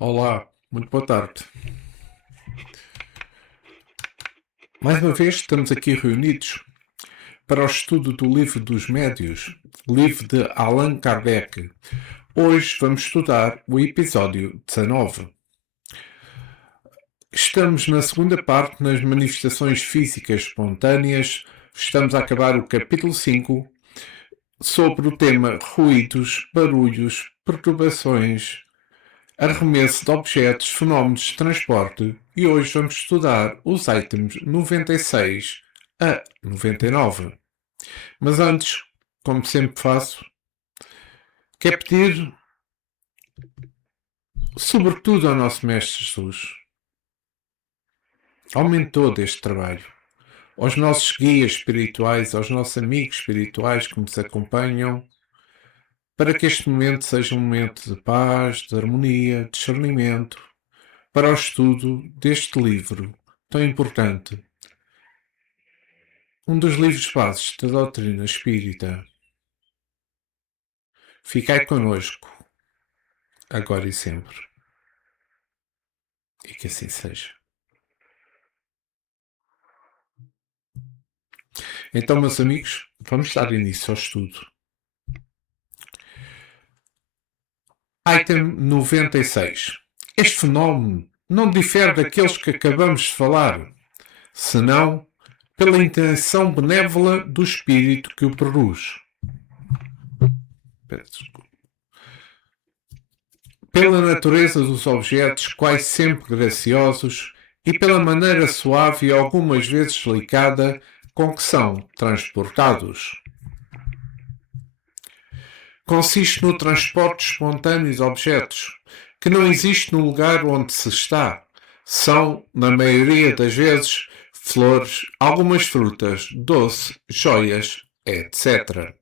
Olá, muito boa tarde. Mais uma vez estamos aqui reunidos para o estudo do Livro dos Médios, livro de Allan Kardec. Hoje vamos estudar o episódio 19. Estamos na segunda parte nas manifestações físicas espontâneas. Estamos a acabar o capítulo 5 sobre o tema ruídos, barulhos, perturbações, arremesso de objetos, fenómenos de transporte, e hoje vamos estudar os itens 96 a 99. Mas antes, como sempre faço, quero pedir, sobretudo ao nosso Mestre Jesus, aumente todo este trabalho, aos nossos guias espirituais, aos nossos amigos espirituais que nos acompanham, para que este momento seja um momento de paz, de harmonia, de discernimento, para o estudo deste livro tão importante. Um dos livros bases da doutrina espírita. Ficai connosco, agora e sempre. E que assim seja. Então, meus amigos, vamos dar início ao estudo. Item 96. Este fenómeno não difere daqueles que acabamos de falar, senão pela intenção benévola do espírito que o produz. Pela natureza dos objetos, quase sempre graciosos, e pela maneira suave e algumas vezes delicada com que são transportados. Consiste no transporte espontâneo de objetos, que não existe no lugar onde se está. São, na maioria das vezes, flores, algumas frutas, doce, joias, etc.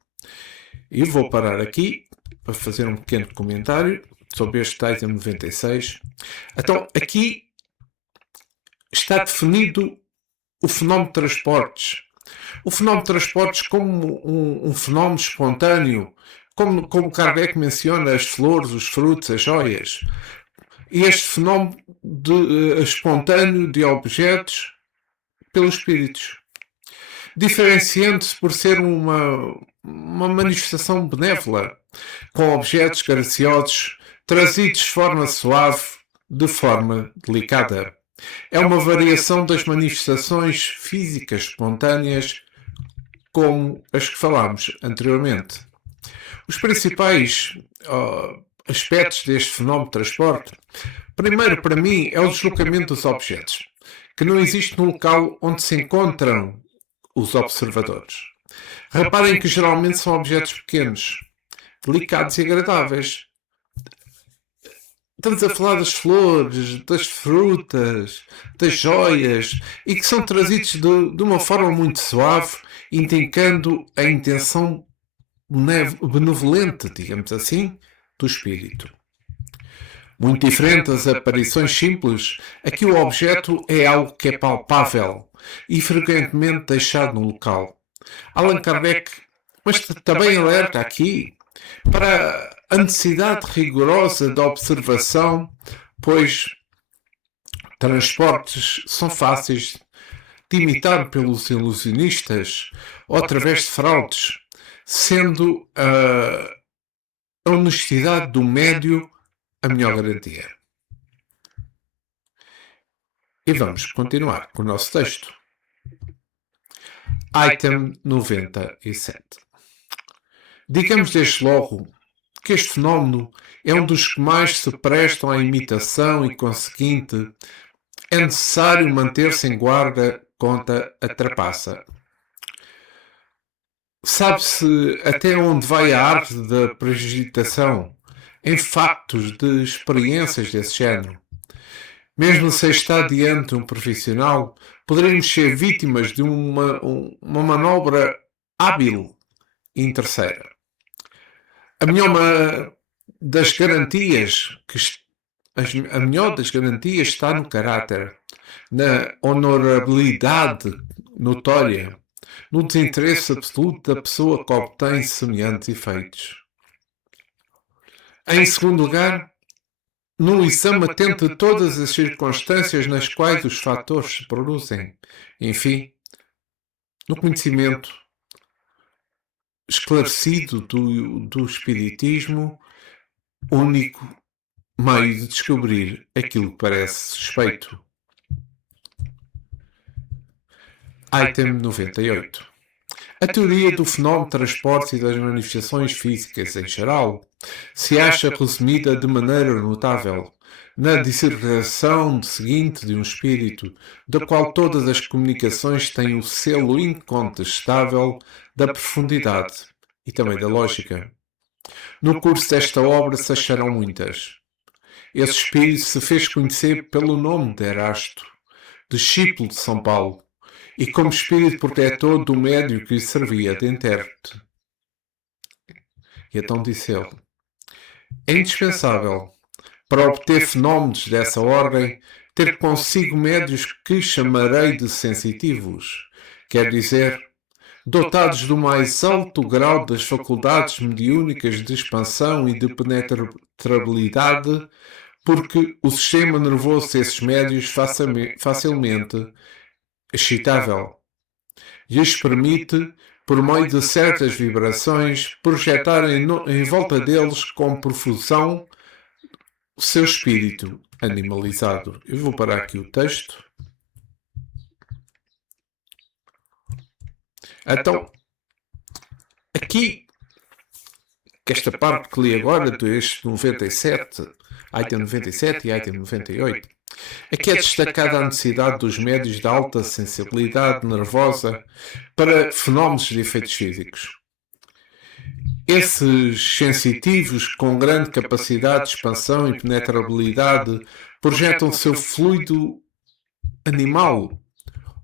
E vou parar aqui para fazer um pequeno comentário sobre este item 96. Então, aqui está definido o fenómeno de transportes. O fenómeno de transportes como um fenómeno espontâneo, como Kardec menciona as flores, os frutos, as joias. E este fenómeno espontâneo de objetos pelos espíritos. Diferenciando-se por ser uma manifestação benévola, com objetos graciosos, trazidos de forma suave, de forma delicada. É uma variação das manifestações físicas espontâneas, como as que falámos anteriormente. Os principais aspectos deste fenómeno de transporte, primeiro, para mim, é o deslocamento dos objetos, que não existe no local onde se encontram os observadores. Reparem que geralmente são objetos pequenos, delicados e agradáveis. Estamos a falar das flores, das frutas, das joias, e que são trazidos de uma forma muito suave, indicando a intenção benevolente, digamos assim, do espírito. Muito diferente das aparições simples, aqui o objeto é algo que é palpável e frequentemente deixado no local. Allan Kardec, mas também alerta aqui para a necessidade rigorosa da observação, pois transportes são fáceis de imitar pelos ilusionistas ou através de fraudes, sendo a honestidade do médio a melhor garantia. E vamos continuar com o nosso texto. Item 97. Digamos desde logo que este fenómeno é um dos que mais se prestam à imitação e, conseguinte, é necessário manter-se em guarda contra a trapaça. Sabe-se até onde vai a arte da prestidigitação em factos de experiências desse género. Mesmo se está diante de um profissional, poderemos ser vítimas de uma manobra hábil e interesseira. A melhor das garantias está no caráter, na honorabilidade notória, no desinteresse absoluto da pessoa que obtém semelhantes efeitos. Em segundo lugar, no exame atento de todas as circunstâncias nas quais os fatores se produzem. Enfim, no conhecimento esclarecido do Espiritismo, único meio de descobrir aquilo que parece suspeito. Item 98. A teoria do fenómeno de transportes e das manifestações físicas em geral se acha resumida de maneira notável na dissertação seguinte de um espírito, da qual todas as comunicações têm o selo incontestável da profundidade e também da lógica. No curso desta obra se acharão muitas. Esse espírito se fez conhecer pelo nome de Erasto, discípulo de São Paulo, e como espírito protetor do médio que lhe servia de intérprete. E então disse ele: é indispensável, para obter fenómenos dessa ordem, ter consigo médios que chamarei de sensitivos, quer dizer, dotados do mais alto grau das faculdades mediúnicas de expansão e de penetrabilidade, porque o sistema nervoso desses médios facilmente excitável e lhes permite, por meio de certas vibrações, projetarem em volta deles com profusão o seu espírito animalizado. Eu vou parar aqui o texto. Então, aqui, que esta parte que li agora, deste 97, item 97 e item 98, aqui é destacada a necessidade dos médios de alta sensibilidade nervosa para fenómenos de efeitos físicos. Esses sensitivos, com grande capacidade de expansão e penetrabilidade, projetam o seu fluido animal,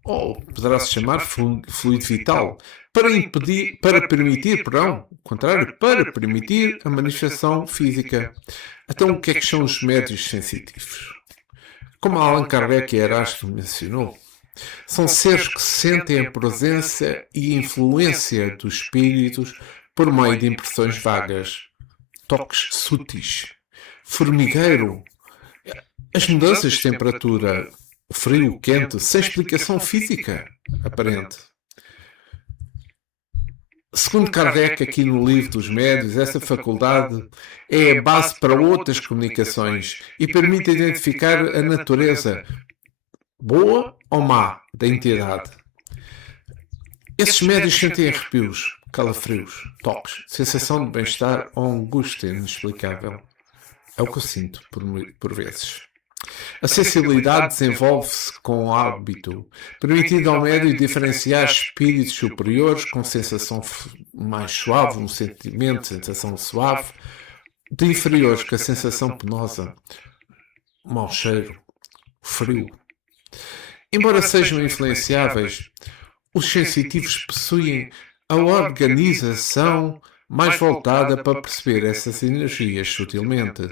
ou poderá-se chamar fluido vital, para permitir a manifestação física. Então, o que é que são os médios sensitivos? Como Allan Kardec e Erasto mencionou, são seres que sentem a presença e influência dos espíritos por meio de impressões vagas, toques sutis, formigueiro, as mudanças de temperatura, o frio, o quente, sem explicação física aparente. Segundo Kardec, aqui no livro dos médios, essa faculdade é a base para outras comunicações e permite identificar a natureza, boa ou má, da entidade. Esses médios sentem arrepios, calafrios, toques, sensação de bem-estar ou angústia inexplicável. É o que eu sinto, por vezes. A sensibilidade desenvolve-se com o hábito, permitindo ao médio diferenciar espíritos superiores com sensação mais suave, um sentimento, sensação suave, de inferiores com a sensação penosa, mau cheiro, frio. Embora sejam influenciáveis, os sensitivos possuem a organização mais voltada para perceber essas energias sutilmente.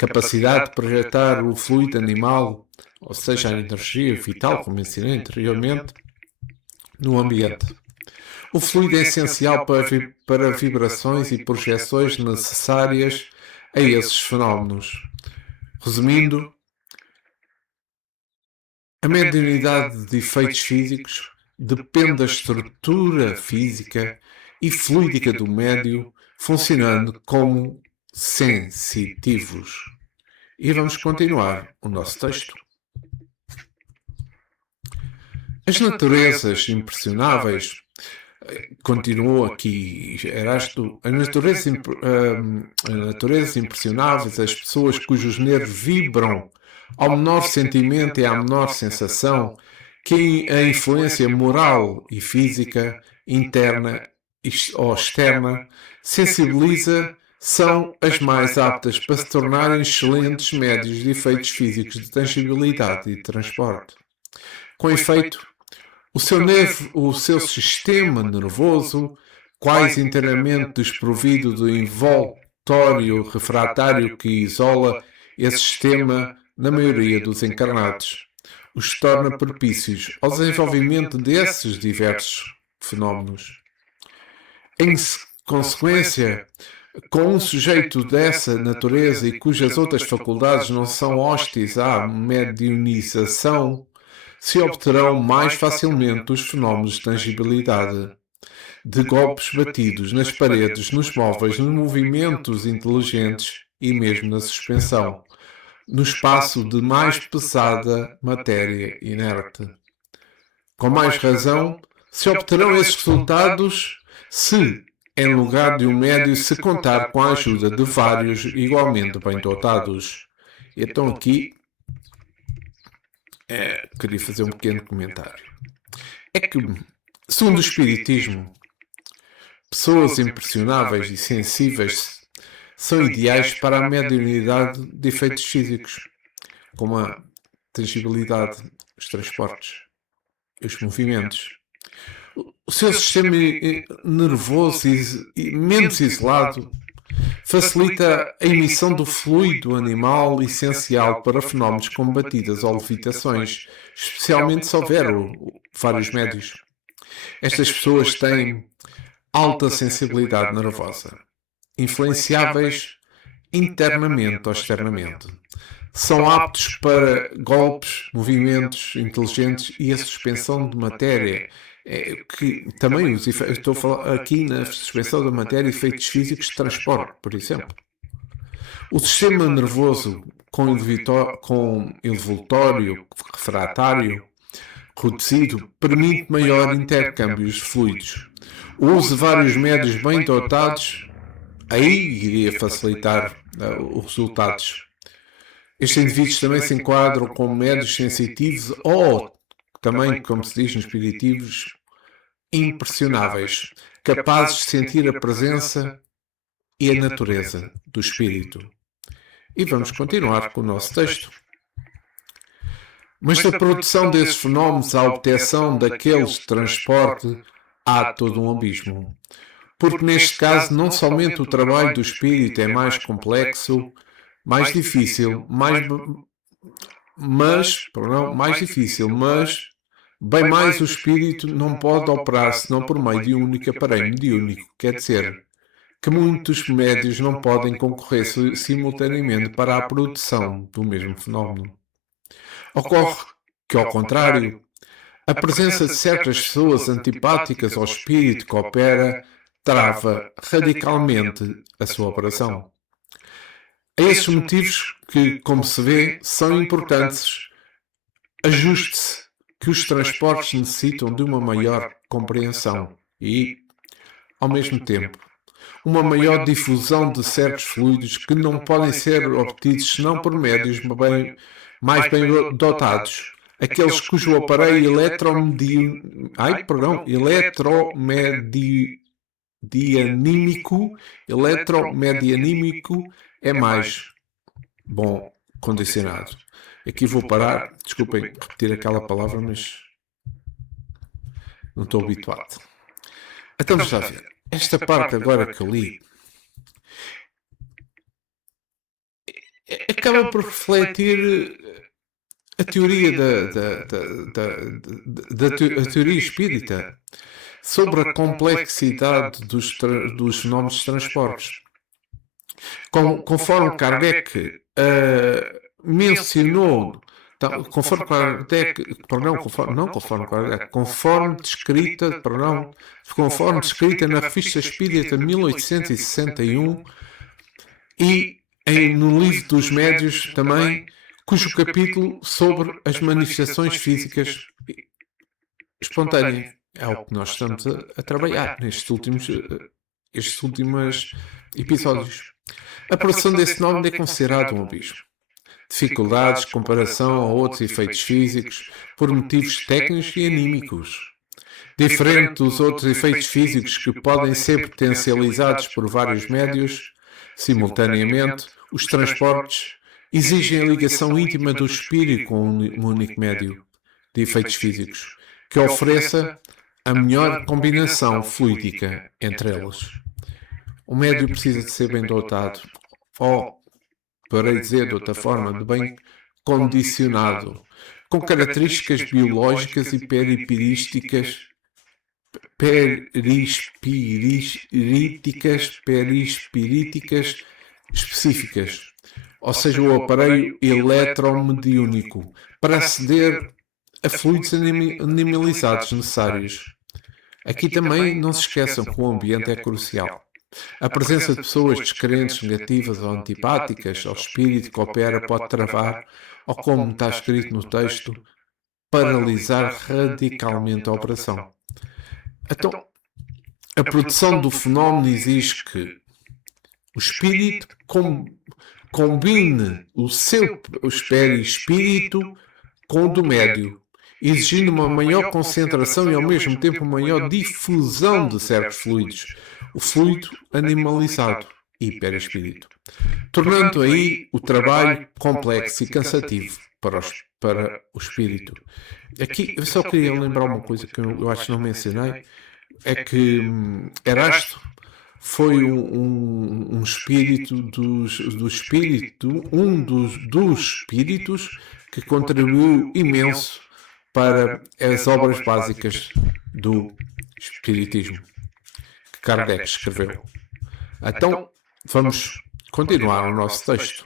Capacidade de projetar o fluido animal, ou seja, a energia vital, como mencionei anteriormente, no ambiente. O fluido é essencial para vibrações e projeções necessárias a esses fenómenos. Resumindo, a mediunidade de efeitos físicos depende da estrutura física e fluídica do médio, funcionando como sensitivos. E vamos continuar o nosso texto. As naturezas impressionáveis, continuou aqui Erasto, as naturezas impressionáveis, as pessoas cujos nervos vibram ao menor sentimento e à menor sensação, que a influência moral e física, interna ou externa, sensibiliza, são as mais aptas para se tornarem excelentes médios de efeitos físicos de tangibilidade e de transporte. Com efeito, o seu sistema nervoso, quase inteiramente desprovido do envoltório refratário que isola esse sistema na maioria dos encarnados, os torna propícios ao desenvolvimento desses diversos fenómenos. Em consequência, Com um sujeito dessa natureza e cujas outras faculdades não são hostis à mediunização, se obterão mais facilmente os fenómenos de tangibilidade, de golpes batidos nas paredes, nos móveis, nos movimentos inteligentes e mesmo na suspensão, no espaço de mais pesada matéria inerte. Com mais razão, se obterão esses resultados se, em lugar de um médio, se contar com a ajuda de vários igualmente bem dotados. Então aqui queria fazer um pequeno comentário. É que, segundo o Espiritismo, pessoas impressionáveis e sensíveis são ideais para a mediunidade de efeitos físicos, como a tangibilidade, os transportes, os movimentos. O seu sistema nervoso menos isolado facilita a emissão do fluido animal essencial para fenómenos como batidas ou levitações, especialmente se houver vários médios. Estas pessoas têm alta sensibilidade nervosa, influenciáveis internamente ou externamente. São aptos para golpes, movimentos inteligentes e a suspensão de matéria. Que também estou a falar aqui na suspensão da matéria efeitos físicos de transporte, por exemplo. O sistema nervoso com envoltório refratário reduzido permite maior intercâmbio de fluidos. O uso de vários médios bem dotados aí iria facilitar os resultados. Estes indivíduos também se enquadram como médios sensitivos ou, também, como se diz nos espiritivos, impressionáveis, capazes de sentir a presença e a natureza do espírito. E vamos continuar com o nosso texto. Mas da produção desses fenómenos à obtenção daqueles de transporte há todo um abismo. Porque neste caso não somente o trabalho do espírito é mais complexo, mais difícil, mais bem mais o espírito não pode operar senão por meio de um único aparelho mediúnico, quer dizer, que muitos médios não podem concorrer simultaneamente para a produção do mesmo fenómeno. Ocorre que, ao contrário, a presença de certas pessoas antipáticas ao espírito que opera trava radicalmente a sua operação. A esses motivos que, como se vê, são importantes, ajuste-se que os transportes necessitam de uma maior compreensão e, ao mesmo tempo, uma maior difusão de certos fluidos que não podem ser obtidos senão por médios mais bem dotados, aqueles cujo aparelho eletromedianímico é mais bom condicionado. Aqui vou parar, desculpem repetir aquela palavra, mas não estou habituado. Então vamos lá ver. Esta parte agora que eu li acaba por refletir a teoria da teoria espírita sobre a complexidade dos fenómenos de transportes. Conforme Kardec mencionou, conforme descrita na Revista Espírita de 1861 e no Livro dos Médios também, cujo capítulo sobre as manifestações físicas espontâneas é o que nós estamos a trabalhar nestes últimos episódios. A produção desse fenómeno é considerado um abismo. Dificuldades, comparação a outros efeitos físicos, por motivos técnicos e anímicos. Diferente dos outros efeitos físicos que podem ser potencializados por vários médios, simultaneamente, os transportes exigem a ligação íntima do espírito com um único médio de efeitos físicos, que ofereça a melhor combinação fluídica entre eles. O médio precisa de ser bem dotado, ou, para dizer de outra forma, de bem condicionado, com características biológicas e peripirísticas perispiríticas específicas, ou seja, o aparelho eletromediúnico, para aceder a fluidos animalizados necessários. Aqui também não se esqueçam que o ambiente é crucial. A presença de pessoas descrentes, negativas ou antipáticas ao espírito que opera pode travar, ou como está escrito no texto, paralisar radicalmente a operação. Então, a produção do fenómeno exige que o espírito combine o seu perispírito com o do médio, exigindo uma maior concentração e ao mesmo tempo uma maior difusão de certos fluidos, o fluido animalizado e perispírito, tornando aí o trabalho complexo e cansativo para o espírito. Aqui eu só queria lembrar uma coisa que eu acho que não mencionei, é que Erasto foi um espírito dos espíritos que contribuiu imenso para as obras básicas do espiritismo que Kardec escreveu. Então, vamos continuar o nosso texto.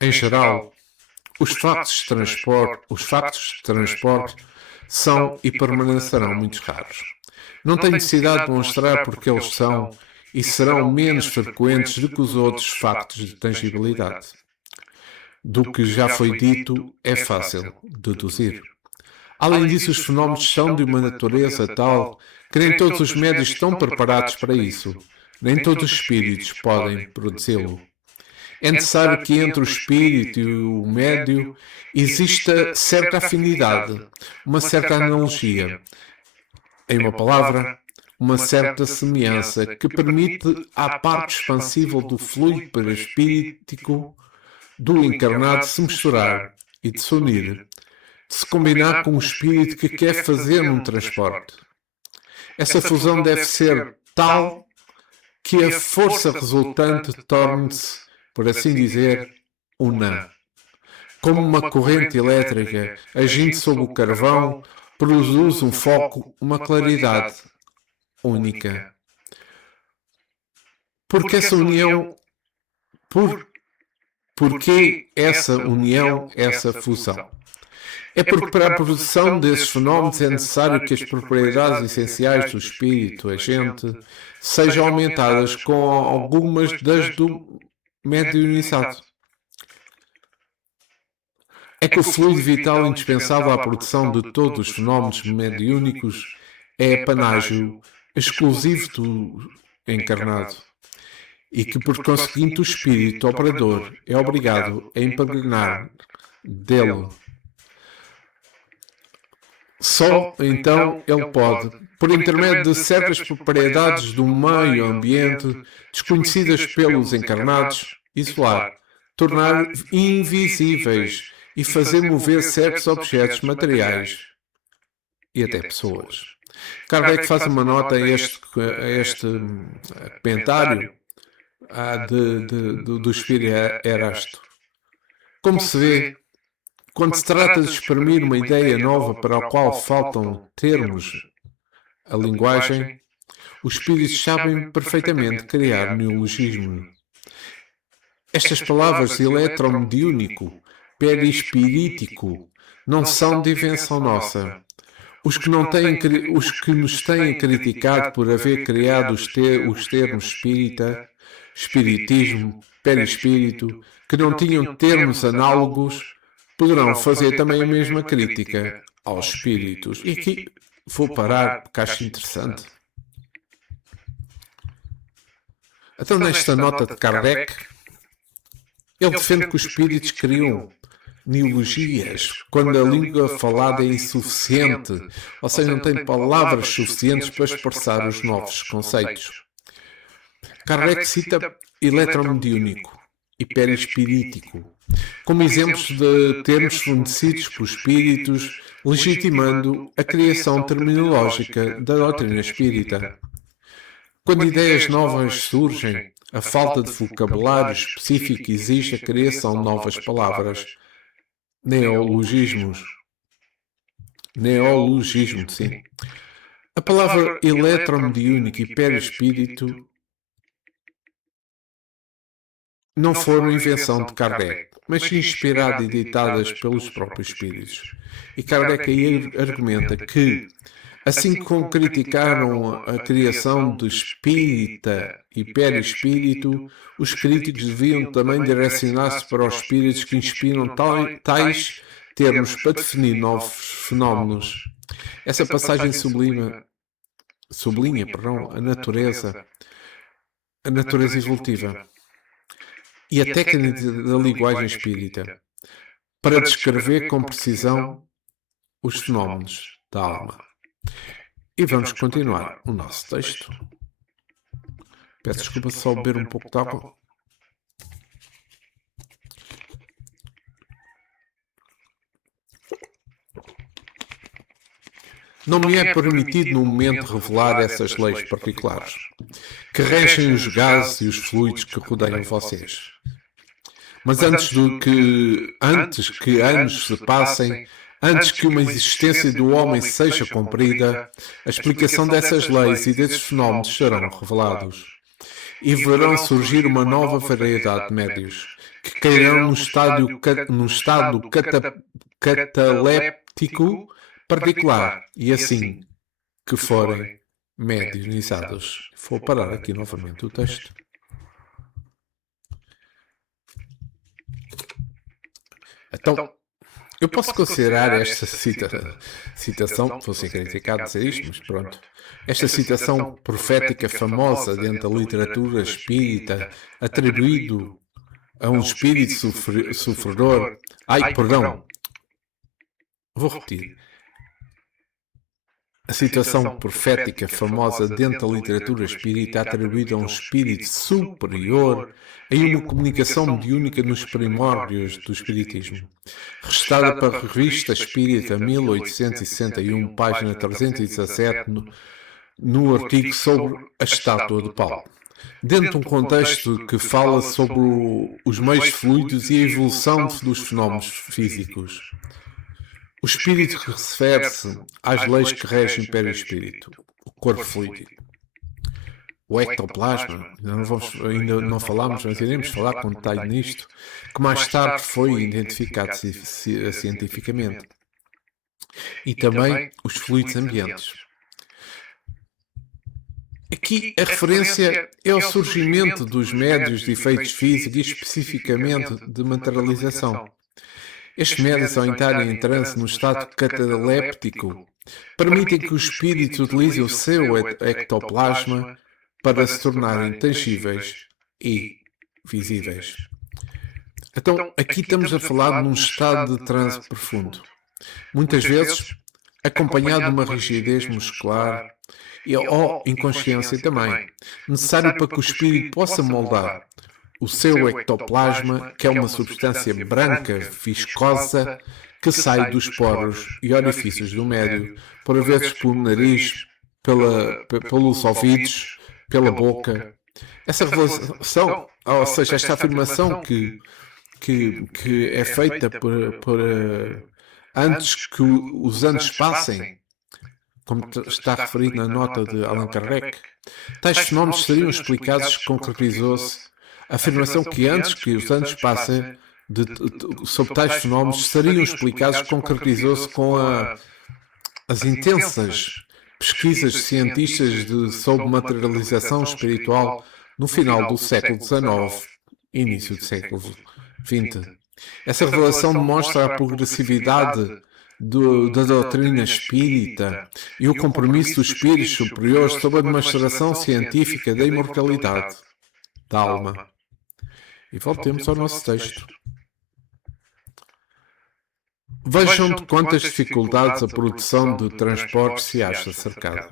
Em geral, os factos de transporte são e permanecerão muito raros. Não tem necessidade de mostrar porque eles são e serão menos frequentes do que os outros factos de tangibilidade. Do que já foi dito, é fácil deduzir. Além disso, os fenómenos são de uma natureza tal que nem todos os médios estão preparados para isso. Nem todos os espíritos podem produzi-lo. É necessário que entre o espírito e o médio exista certa afinidade, uma certa analogia. Em uma palavra, uma certa semelhança que permite à parte expansiva do fluido perispíritico do encarnado se misturar e de se unir, de se combinar com o espírito que quer fazer um transporte. Essa fusão deve ser tal que a força resultante torne-se, por assim dizer, una. Como uma corrente elétrica agindo sobre o carvão produz um foco, uma claridade única. Porque essa união, porque essa união, essa fusão? É porque para a produção desses fenómenos é necessário que as propriedades essenciais do espírito agente sejam aumentadas com algumas das do mediunizado. É que o fluido vital indispensável à produção de todos os fenómenos mediúnicos é panágio exclusivo do encarnado e que, por conseguinte, o espírito operador é obrigado a impregnar dele. Só então ele pode, por intermédio de certas propriedades do meio ambiente desconhecidas pelos encarnados, isolar, tornar invisíveis e fazer mover certos objetos materiais e até pessoas. Kardec faz uma nota a este comentário do espírito Erasto. Como se vê, quando se trata de exprimir uma ideia nova para a qual faltam termos a linguagem, os espíritos sabem perfeitamente criar neologismo. Estas palavras eletromediúnico, perispirítico, não são de invenção nossa. Os que nos têm criticado por haver criado os termos espírita, espiritismo, perispírito, que não tinham termos análogos, poderão fazer também a mesma crítica aos espíritos. E aqui vou parar porque acho interessante. Então, nesta nota de Kardec, ele defende que os espíritos criam neologias quando a língua falada é insuficiente, ou seja, não tem palavras suficientes para expressar os novos conceitos. Kardec cita eletromediúnico e perispirítico como exemplos de termos fornecidos por espíritos, legitimando a criação terminológica da doutrina espírita. Quando ideias novas surgem, a falta de vocabulário específico exige a criação de novas palavras, neologismos. neologismo, sim. A palavra eletromediúnico e perispírito não foram invenção de Kardec, mas inspiradas e ditadas pelos próprios espíritos. E Kardec aí argumenta que, assim como criticaram a criação de espírita e perispírito, os críticos deviam também direcionar-se para os espíritos que inspiram tais termos para definir novos fenómenos. Essa passagem sublinha a natureza evolutiva e a técnica da linguagem espírita para descrever com precisão os fenómenos da alma. E vamos continuar o nosso texto. Peço desculpa, só beber um pouco de água. Não me é permitido no momento revelar essas leis particulares que regem os gases e os fluidos que rodeiam vocês. Mas antes que anos se passem, antes que uma existência do homem seja cumprida, a explicação dessas leis e desses fenómenos serão revelados. E verão surgir uma nova variedade de médios, que cairão num estado cataléptico particular, e assim que forem medianizados. Vou parar aqui novamente o texto. Então, eu posso considerar esta citação, vou ser criticado dizer isto, mas pronto, esta citação profética famosa dentro da literatura espírita, atribuído a um espírito sofredor. Vou repetir. A citação profética famosa dentro da literatura espírita atribuída a um espírito superior em uma comunicação mediúnica nos primórdios do espiritismo. Restada para a Revista Espírita 1861, página 317, no artigo sobre a estátua de Paulo. Dentro de um contexto que fala sobre os meios fluidos e a evolução dos fenómenos físicos. O espírito refere-se às leis que regem o perispírito, o corpo fluídico. O ectoplasma, ainda não falámos, mas iremos falar com detalhe nisto, que mais tarde foi identificado cientificamente. E também os fluidos ambientes. Aqui a referência é ao surgimento dos médios de efeitos físicos e especificamente de materialização. Estes médios, ao entrarem em transe no estado cataléptico, permitem que o espírito utilize o seu ectoplasma para se tornarem tangíveis e visíveis. Então, aqui estamos a falar de um estado de transe profundo, muitas vezes acompanhado de uma rigidez muscular ou inconsciência também, necessário para que o espírito possa moldar o seu ectoplasma, que é uma substância branca, viscosa, que sai dos poros e orifícios do médio, por vezes pelo nariz, pelos ouvidos, pela boca. Essa revelação, ou seja, esta afirmação que é feita antes que os anos passem, como está referido na nota de Allan Kardec, tais fenómenos seriam explicados, concretizou-se a afirmação que antes que os anos passem sobre tais fenómenos seriam explicados, concretizou-se com as intensas pesquisas de cientistas sobre materialização espiritual no final do século XIX, início do século XX. Essa revelação demonstra a progressividade da doutrina espírita e o compromisso dos espíritos superiores sobre a demonstração científica da imortalidade da alma. E voltemos ao nosso texto. Vejam de quantas dificuldades a produção de transporte se acha cercada.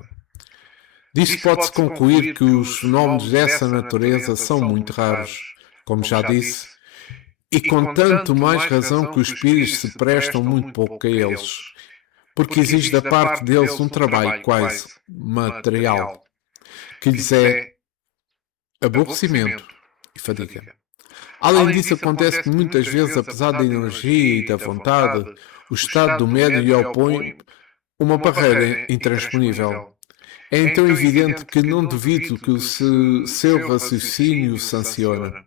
Disso pode-se concluir que os fenómenos dessa natureza são muito raros, como já disse, e com tanto mais razão que os espíritos se prestam muito pouco a eles, porque exige da parte deles um trabalho quase material, que lhes é aborrecimento e fadiga. Além disso, acontece que muitas vezes, apesar da energia e da vontade, o estado do médium lhe opõe uma barreira intransponível. É então evidente que não duvido que o seu raciocínio sanciona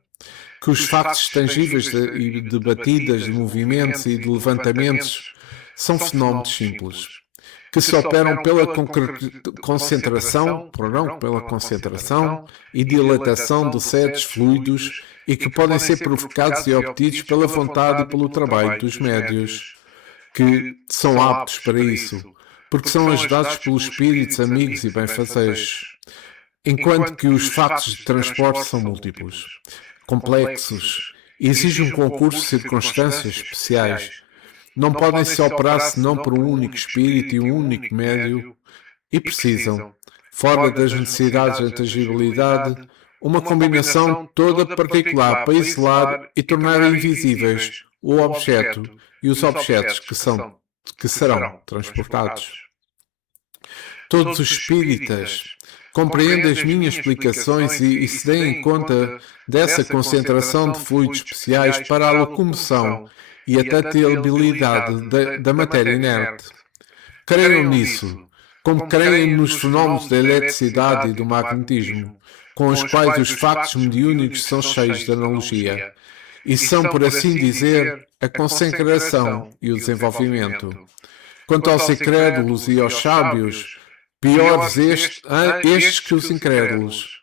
que os factos tangíveis e de batidas, de movimentos e de levantamentos são fenómenos simples, que se operam pela concentração, pela concentração e dilatação de certos fluidos e que podem ser provocados e obtidos pela vontade e pelo trabalho dos médios, que são aptos para isso, porque são ajudados pelos espíritos amigos e benfazejos, enquanto que os factos de transporte são múltiplos, complexos e exigem um concurso de circunstâncias especiais. Não podem se operar senão por um único espírito e um único médio e precisam, fora das necessidades de tangibilidade, uma combinação toda particular para isolar e tornar invisíveis o objeto e os objetos que serão transportados. Todos os espíritas compreendem as minhas explicações e se deem conta dessa concentração de fluidos especiais para a locomoção e a tatilidade da matéria inerte. Creiam nisso, como creem nos fenómenos da eletricidade e do magnetismo, com os quais os factos mediúnicos são cheios de analogia, e são, por assim dizer, a consagração e o desenvolvimento. Quanto aos incrédulos e aos sábios, piores estes que os incrédulos.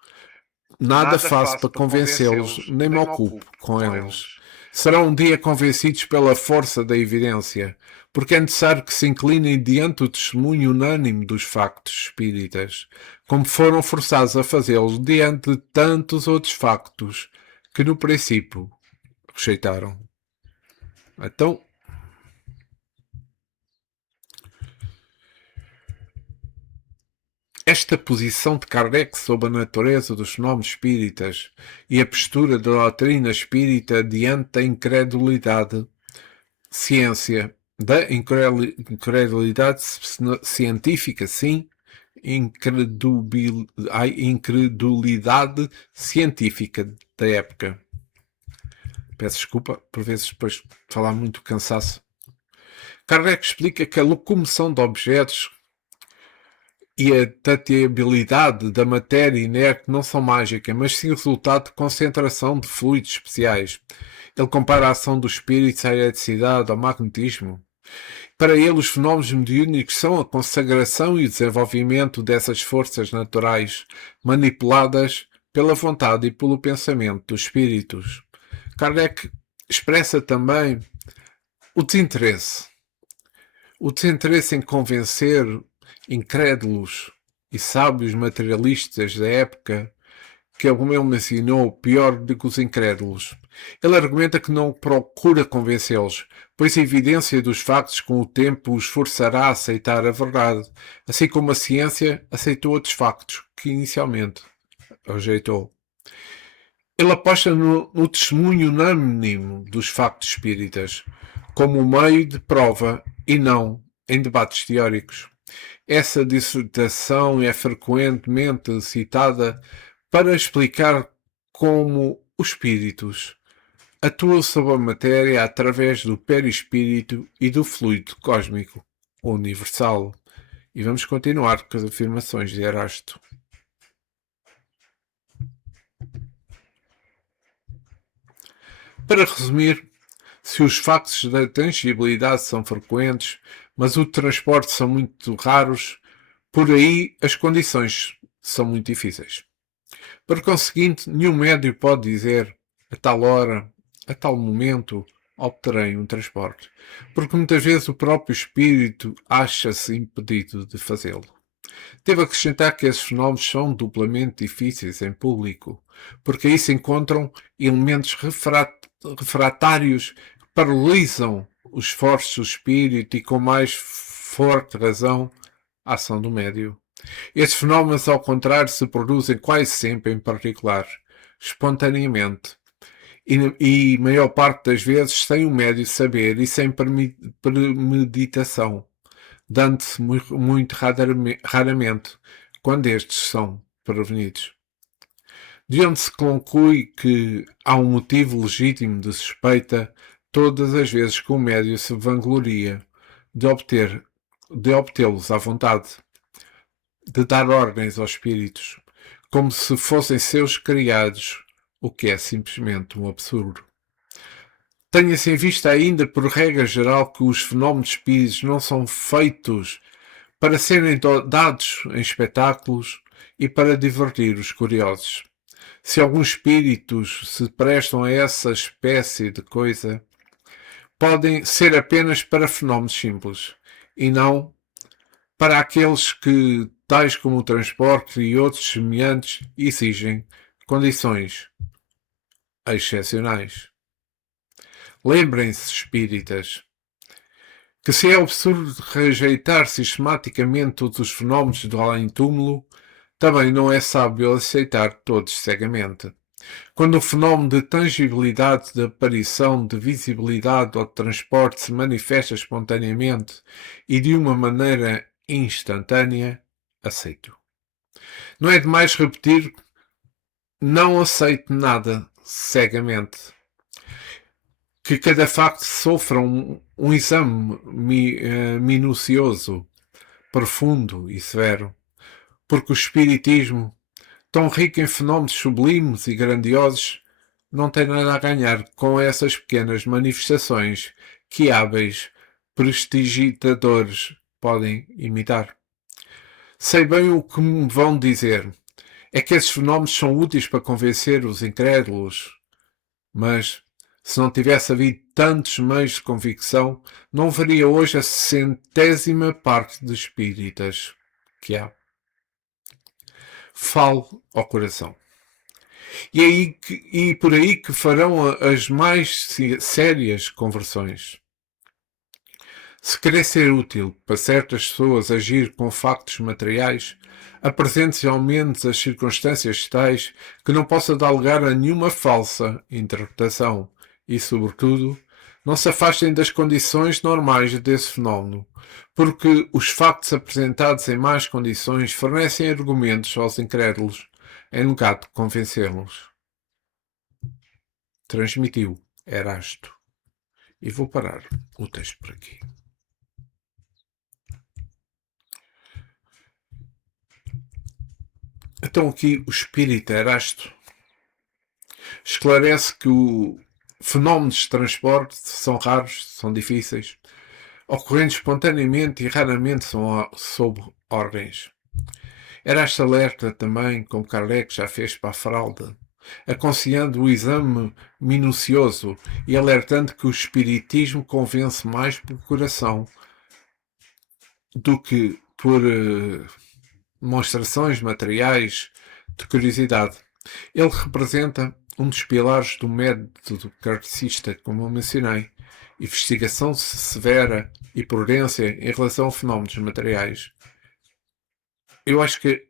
Nada faço para convencê-los, nem me ocupo com eles. Serão um dia convencidos pela força da evidência, porque é necessário que se inclinem diante do testemunho unânime dos factos espíritas, como foram forçados a fazê-los diante de tantos outros factos que no princípio rejeitaram. Então, esta posição de Kardec sobre a natureza dos fenómenos espíritas e a postura da doutrina espírita diante da incredulidade incredulidade científica, sim, a incredulidade científica da época. Peço desculpa, por vezes depois de falar muito cansaço. Kardec explica que a locomoção de objetos e a tateabilidade da matéria inerte não são mágicas, mas sim resultado de concentração de fluidos especiais. Ele compara a ação dos espíritos à eletricidade, ao magnetismo. Para ele, os fenómenos mediúnicos são a consagração e o desenvolvimento dessas forças naturais, manipuladas pela vontade e pelo pensamento dos espíritos. Kardec expressa também o desinteresse. O desinteresse em convencer incrédulos e sábios materialistas da época, que, como ele mencionou, pior do que os incrédulos. Ele argumenta que não procura convencê-los, pois a evidência dos factos com o tempo os forçará a aceitar a verdade, assim como a ciência aceitou outros factos que inicialmente rejeitou. Ele aposta no testemunho unânime dos factos espíritas, como meio de prova e não em debates teóricos. Essa dissertação é frequentemente citada para explicar como os espíritos atuam sobre a matéria através do perispírito e do fluido cósmico universal. E vamos continuar com as afirmações de Erasto. Para resumir, se os factos da tangibilidade são frequentes, mas o transporte são muito raros, por aí as condições são muito difíceis. Por conseguinte, nenhum médio pode dizer, a tal hora, a tal momento, obterei um transporte, porque muitas vezes o próprio espírito acha-se impedido de fazê-lo. Devo acrescentar que esses fenómenos são duplamente difíceis em público, porque aí se encontram elementos refratários que paralisam os esforços do espírito e, com mais forte razão, a ação do médio. Estes fenómenos, ao contrário, se produzem quase sempre, em particular, espontaneamente, e maior parte das vezes sem o médio saber e sem premeditação, dando-se muito raramente quando estes são prevenidos. De onde se conclui que há um motivo legítimo de suspeita todas as vezes que o médio se vangloria de obter de obtê-los à vontade, de dar ordens aos espíritos, como se fossem seus criados, o que é simplesmente um absurdo. Tenha-se em vista ainda, por regra geral, que os fenómenos espíritos não são feitos para serem dados em espetáculos e para divertir os curiosos. Se alguns espíritos se prestam a essa espécie de coisa, podem ser apenas para fenómenos simples e não para aqueles que, tais como o transporte e outros semelhantes, exigem condições excepcionais. Lembrem-se, espíritas, que se é absurdo rejeitar sistematicamente todos os fenómenos do além-túmulo, também não é sábio aceitar todos cegamente. Quando o fenómeno de tangibilidade, de aparição, de visibilidade ou de transporte se manifesta espontaneamente e de uma maneira instantânea, aceito. Não é demais repetir, não aceito nada cegamente. Que cada facto sofra um exame minucioso, profundo e severo, porque o espiritismo, tão rico em fenómenos sublimes e grandiosos, não tem nada a ganhar com essas pequenas manifestações que hábeis prestidigitadores podem imitar. Sei bem o que me vão dizer. É que esses fenómenos são úteis para convencer os incrédulos, mas se não tivesse havido tantos meios de convicção, não haveria hoje a 100ª parte de espíritas que há. Fale ao coração. E por aí que farão as mais sérias conversões. Se querer ser útil para certas pessoas agir com factos materiais, apresente-se ao menos as circunstâncias tais que não possa dar lugar a nenhuma falsa interpretação e, sobretudo, não se afastem das condições normais desse fenómeno, porque os factos apresentados em más condições fornecem argumentos aos incrédulos, em lugar de convencê-los. Transmitiu Erasto. E vou parar o texto por aqui. Então aqui o espírito Erasto esclarece que os fenómenos de transporte são raros, são difíceis, ocorrendo espontaneamente e raramente são sob ordens. Erasto alerta também, como Kardec já fez para a fralda, aconselhando o exame minucioso e alertando que o espiritismo convence mais pelo coração do que por demonstrações materiais de curiosidade. Ele representa um dos pilares do método kardecista, como eu mencionei, investigação severa e prudência em relação a fenómenos materiais. Eu acho que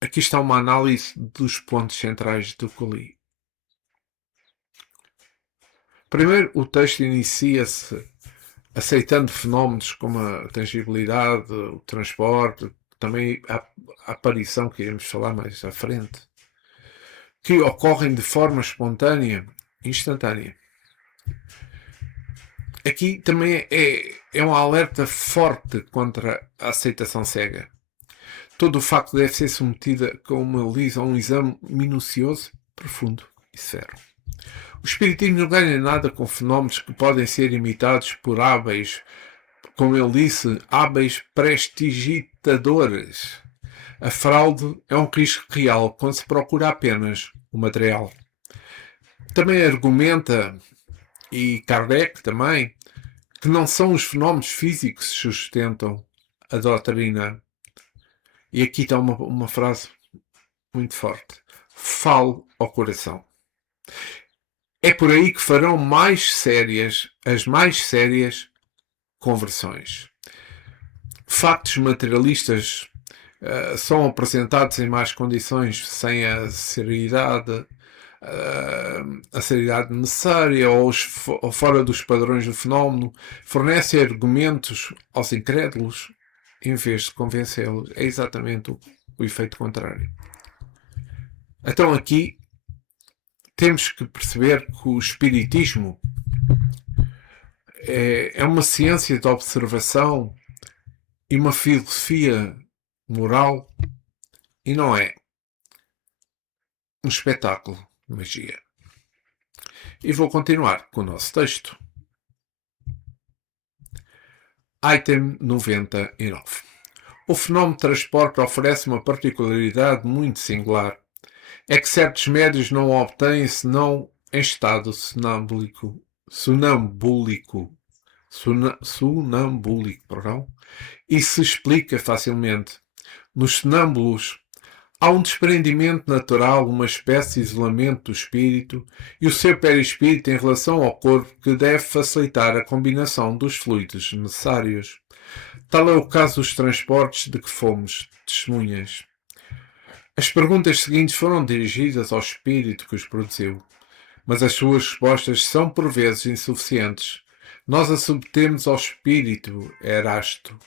aqui está uma análise dos pontos centrais do que li. Primeiro, o texto inicia-se aceitando fenómenos como a tangibilidade, o transporte, também a aparição, que iremos falar mais à frente, que ocorrem de forma espontânea, instantânea. Aqui também é um alerta forte contra a aceitação cega. Todo o facto deve ser submetido, como ele diz, a um exame minucioso, profundo e severo. O espiritismo não ganha nada com fenómenos que podem ser imitados por hábeis, como ele disse, hábeis prestidigitadores. A fraude é um risco real quando se procura apenas o material. Também argumenta, e Kardec também, que não são os fenómenos físicos que sustentam a doutrina. E aqui está uma frase muito forte. Fale ao coração. É por aí que farão as mais sérias conversões. Factos materialistas são apresentados em más condições, sem a seriedade necessária ou fora dos padrões do fenómeno, fornecem argumentos aos incrédulos em vez de convencê-los. É exatamente o efeito contrário. Então aqui temos que perceber que o espiritismo é uma ciência de observação e uma filosofia moral e não é um espetáculo de magia. E vou continuar com o nosso texto. Item 99. O fenómeno de transporte oferece uma particularidade muito singular. É que certos médios não o obtêm senão em estado sonambúlico, perdão, e se explica facilmente. Nos sonâmbulos, há um desprendimento natural, uma espécie de isolamento do espírito e o seu perispírito em relação ao corpo que deve facilitar a combinação dos fluidos necessários. Tal é o caso dos transportes de que fomos testemunhas. As perguntas seguintes foram dirigidas ao espírito que os produziu, mas as suas respostas são por vezes insuficientes. Nós a submetemos ao espírito Erasto,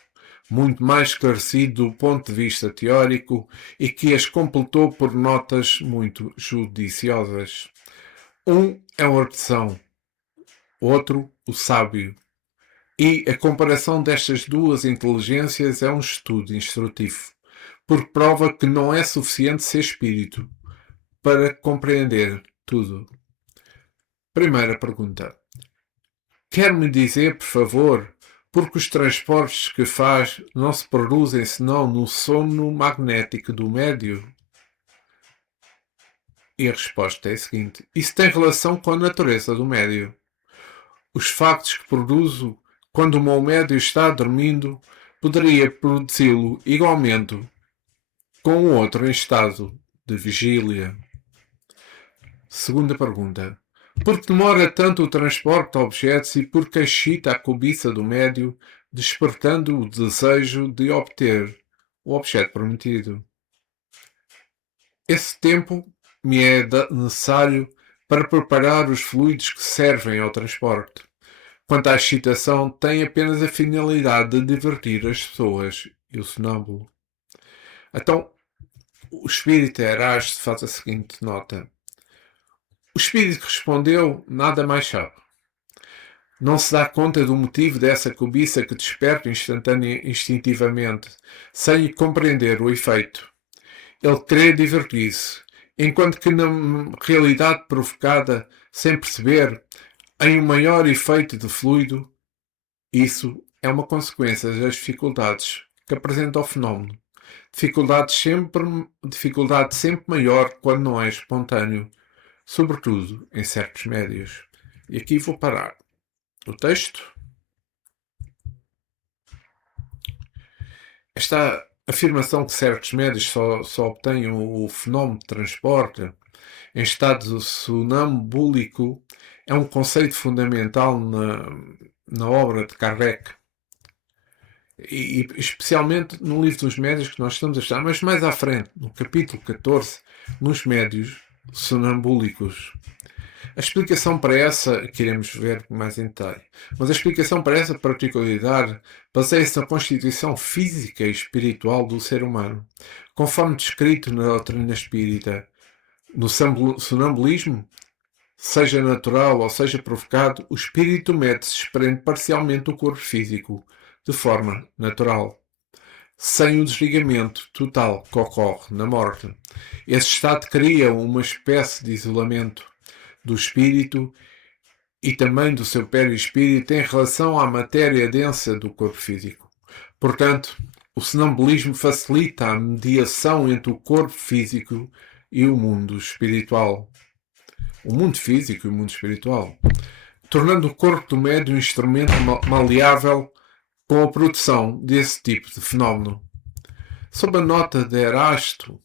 muito mais esclarecido do ponto de vista teórico e que as completou por notas muito judiciosas. Um é o artesão, outro o sábio. E a comparação destas duas inteligências é um estudo instrutivo, porque prova que não é suficiente ser espírito para compreender tudo. Primeira pergunta. Quer-me dizer, por favor, porque os transportes que faz não se produzem senão no sono magnético do médio? E a resposta é a seguinte. Isso tem relação com a natureza do médio. Os factos que produzo quando o meu médio está dormindo poderia produzi-lo igualmente com o outro em estado de vigília. Segunda pergunta. Por que demora tanto o transporte de objetos e por que excita a cobiça do médio, despertando o desejo de obter o objeto prometido? Esse tempo me é necessário para preparar os fluidos que servem ao transporte. Quanto à excitação, tem apenas a finalidade de divertir as pessoas e o sonâmbulo. Então, o espírito Erasto faz a seguinte nota. O espírito que respondeu nada mais sabe. Não se dá conta do motivo dessa cobiça que desperta instintivamente, sem compreender o efeito. Ele quer divertir-se, enquanto que na realidade provocada, sem perceber, em um maior efeito de fluido, isso é uma consequência das dificuldades que apresenta o fenómeno. Dificuldade sempre maior quando não é espontâneo, sobretudo em certos médios. E aqui vou parar o texto. Esta afirmação que certos médios só obtêm o fenómeno de transporte em estado sonambúlico é um conceito fundamental na obra de Kardec. E especialmente no livro dos médios que nós estamos a estudar, mas mais à frente, no capítulo 14, nos médios sonambúlicos. A explicação para essa, que iremos ver mais em detalhe, mas a explicação para essa particularidade baseia-se na constituição física e espiritual do ser humano, conforme descrito na doutrina espírita. No sonambulismo, seja natural ou seja provocado, o espírito mete-se desprende parcialmente do corpo físico, de forma natural, sem o desligamento total que ocorre na morte. Esse estado cria uma espécie de isolamento do espírito e também do seu perispírito em relação à matéria densa do corpo físico. Portanto, o sonambulismo facilita a mediação entre o corpo físico e o mundo espiritual. O mundo físico e o mundo espiritual. Tornando o corpo do médium um instrumento maleável com a produção desse tipo de fenómeno. Sob a nota de Erasto,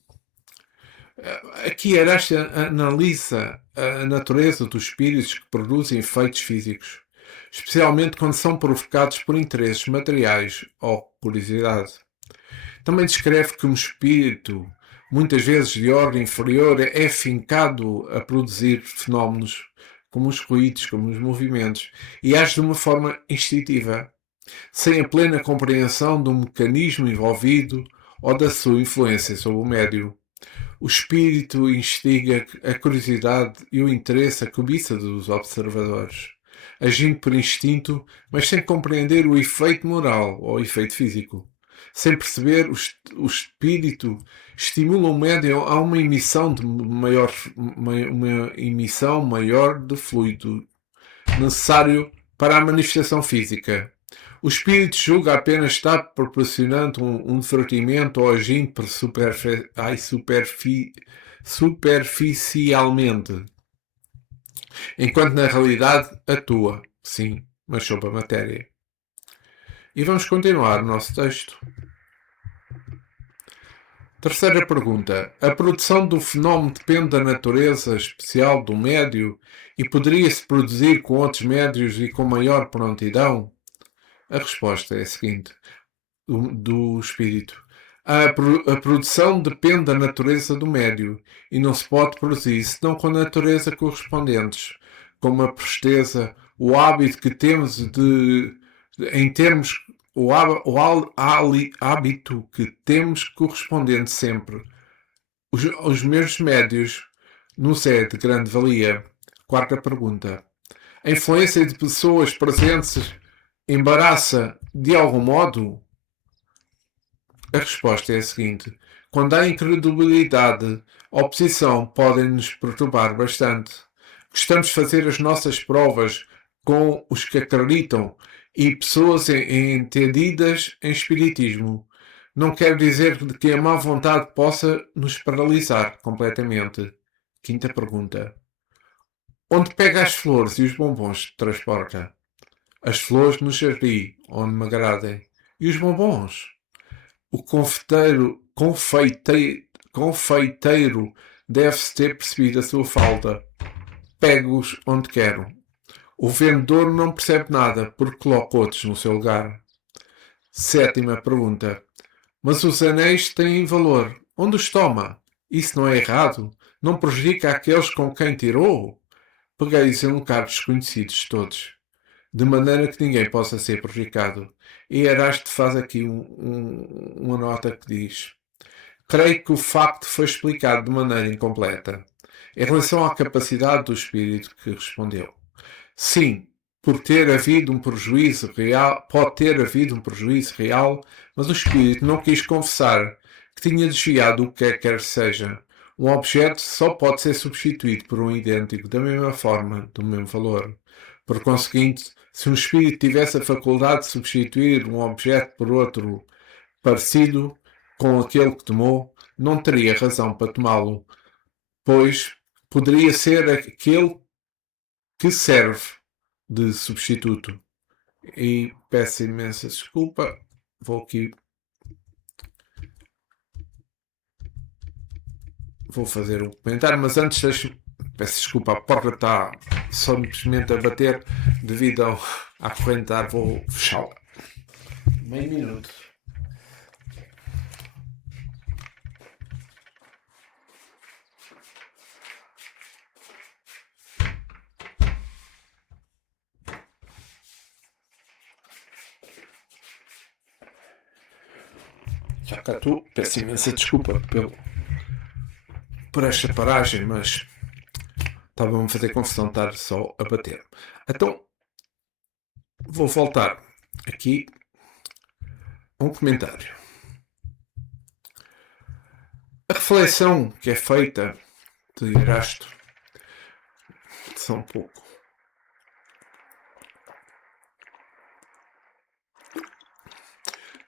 aqui Erasto analisa a natureza dos espíritos que produzem efeitos físicos, especialmente quando são provocados por interesses materiais ou curiosidade. Também descreve que um espírito, muitas vezes de ordem inferior, é fincado a produzir fenómenos como os ruídos, como os movimentos, e age de uma forma instintiva, sem a plena compreensão do mecanismo envolvido ou da sua influência sobre o médio. O espírito instiga a curiosidade e o interesse, a cobiça dos observadores, agindo por instinto, mas sem compreender o efeito moral ou o efeito físico. Sem perceber, o espírito estimula o médium a uma emissão maior de fluido necessário para a manifestação física. O espírito julga apenas estar proporcionando um divertimento ou agindo superficialmente, enquanto na realidade atua, sim, mas sobre a matéria. E vamos continuar o nosso texto. Terceira pergunta. A produção do fenómeno depende da natureza especial do médio e poderia-se produzir com outros médios e com maior prontidão? A resposta é a seguinte, do espírito. A produção depende da natureza do médio e não se pode produzir senão com a natureza correspondentes, como a presteza, o hábito que temos em termos hábito que temos correspondente sempre. Os mesmos médios nos é de grande valia. Quarta pergunta. A influência de pessoas presentes embaraça de algum modo? A resposta é a seguinte. Quando há incredulidade, oposição podem nos perturbar bastante. Gostamos de fazer as nossas provas com os que acreditam e pessoas entendidas em espiritismo. Não quer dizer que a má vontade possa nos paralisar completamente. Quinta pergunta. Onde pega as flores e os bombons que transporta? As flores no jardim, onde me agradem. E os bombons? O confeiteiro deve-se ter percebido a sua falta. Pego-os onde quero. O vendedor não percebe nada, porque coloca outros no seu lugar. Sétima pergunta. Mas os anéis têm valor. Onde os toma? Isso não é errado? Não prejudica aqueles com quem tirou? Peguei-os em lugares desconhecidos todos, de maneira que ninguém possa ser prejudicado. E Erasto faz aqui uma nota que diz: creio que o facto foi explicado de maneira incompleta. Em relação à capacidade do espírito que respondeu. Sim, por ter havido um prejuízo real, pode ter havido um prejuízo real, mas o espírito não quis confessar que tinha desviado o que quer que seja. Um objeto só pode ser substituído por um idêntico, da mesma forma, do mesmo valor. Por conseguinte, se um espírito tivesse a faculdade de substituir um objeto por outro parecido com aquele que tomou, não teria razão para tomá-lo, pois poderia ser aquele que serve de substituto. E peço imensa desculpa, vou fazer um comentário, mas antes peço desculpa, a porta está simplesmente a bater devido à corrente de ar, vou fechá-la. Meio minuto. Já cá estou, peço imensa desculpa por esta paragem, mas estava-me a fazer confusão estar só a bater. Então, vou voltar aqui a um comentário. A reflexão que é feita de Erasto, só um pouco.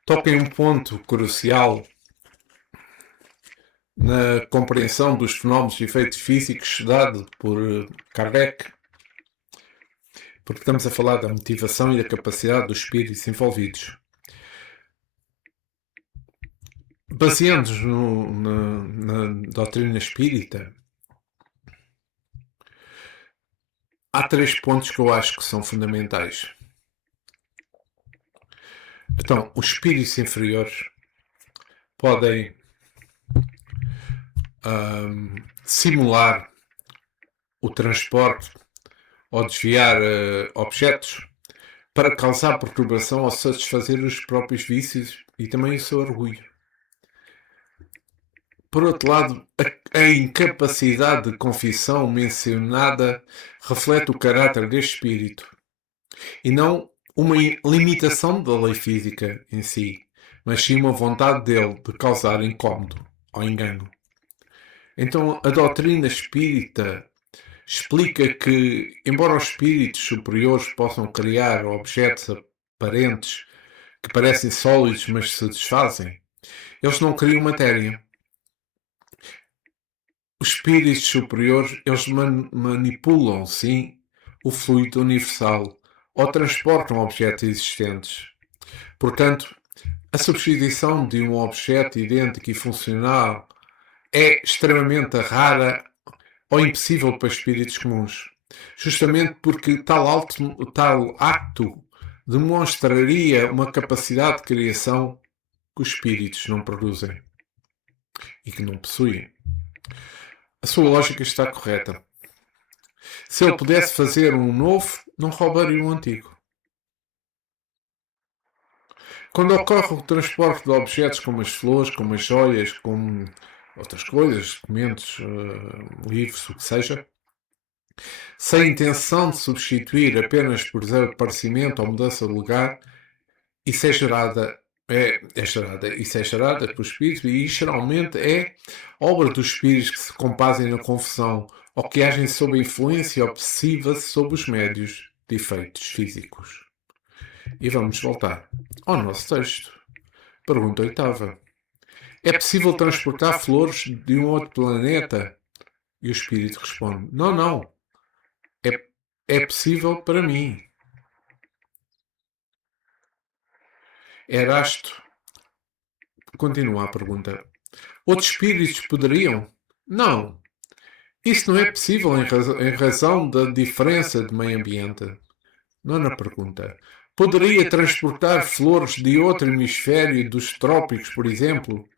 Toca em um ponto crucial na compreensão dos fenómenos e efeitos físicos estudado por Kardec, porque estamos a falar da motivação e da capacidade dos espíritos envolvidos. Baseando-nos na doutrina espírita, há 3 pontos que eu acho que são fundamentais. Então, os espíritos inferiores podem simular o transporte ou desviar objetos para causar perturbação ou satisfazer os próprios vícios e também o seu orgulho. Por outro lado, a incapacidade de confissão mencionada reflete o caráter deste espírito e não uma limitação da lei física em si, mas sim uma vontade dele de causar incómodo ou engano. Então, a doutrina espírita explica que, embora os espíritos superiores possam criar objetos aparentes que parecem sólidos, mas se desfazem, eles não criam matéria. Os espíritos superiores, eles manipulam, sim, o fluido universal ou transportam objetos existentes. Portanto, a substituição de um objeto idêntico e funcional é extremamente rara ou impossível para espíritos comuns, justamente porque tal acto demonstraria uma capacidade de criação que os espíritos não produzem e que não possuem. A sua lógica está correta. Se ele pudesse fazer um novo, não roubaria um antigo. Quando ocorre o transporte de objetos como as flores, como as joias, como outras coisas, documentos, livros, o que seja, sem intenção de substituir apenas por desaparecimento ou mudança de lugar, isso é gerada pelos espíritos e geralmente é obra dos espíritos que se compazem na confusão ou que agem sob a influência obsessiva sobre os médios de efeitos físicos. E vamos voltar ao nosso texto. Pergunta oitava. É possível transportar flores de um outro planeta? E o espírito responde: não, não. É possível para mim. Erasto continua a pergunta. Outros espíritos poderiam? Não. Isso não é possível em razão da diferença de meio ambiente. Nona pergunta. Poderia transportar flores de outro hemisfério dos trópicos, por exemplo,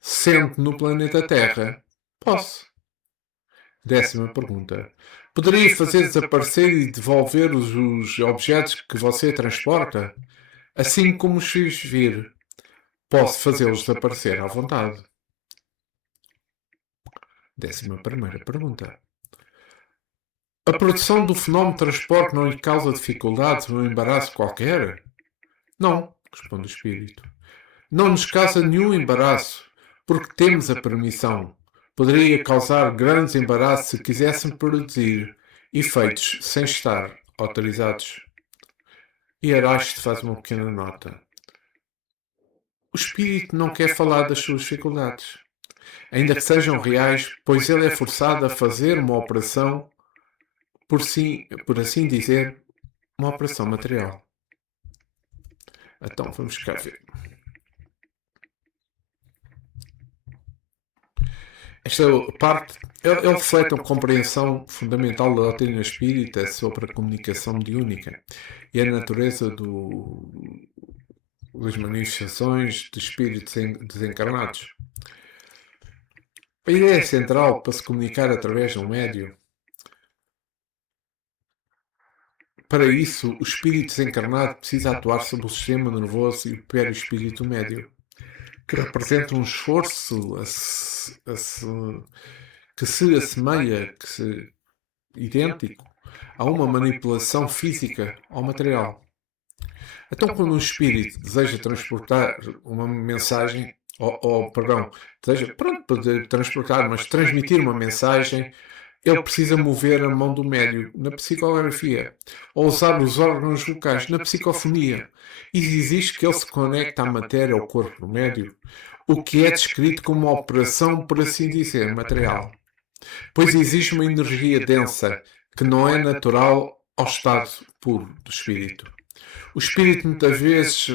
sendo no planeta Terra? Posso. Décima pergunta. Poderia fazer desaparecer e devolver os objetos que você transporta? Assim como os fiz vir. Posso fazê-los desaparecer à vontade. Décima primeira pergunta. A produção do fenómeno de transporte não lhe causa dificuldades ou embaraço qualquer? Não, responde o espírito. Não nos causa nenhum embaraço, porque temos a permissão. Poderia causar grandes embaraços se quisessem produzir efeitos sem estar autorizados. E Erasto faz uma pequena nota. O espírito não quer falar das suas dificuldades, ainda que sejam reais, pois ele é forçado a fazer uma operação, por assim dizer, uma operação material. Então, vamos cá ver. Esta parte, ele reflete uma compreensão fundamental da doutrina espírita sobre a comunicação mediúnica e a natureza das manifestações de espíritos desencarnados. A ideia central para se comunicar através de um médium. Para isso, o espírito desencarnado precisa atuar sobre o sistema nervoso e o perispírito médio, que representa um esforço que se assemelha, idêntico, a uma manipulação física ou material. Então, quando um espírito deseja transportar uma mensagem, deseja, poder transportar, mas transmitir uma mensagem, ele precisa mover a mão do médium na psicografia, ou usar os órgãos vocais na psicofonia, e exige que ele se conecte à matéria, ao corpo do médium, o que é descrito como uma operação, por assim dizer, material, pois existe uma energia densa que não é natural ao estado puro do espírito. O espírito muitas vezes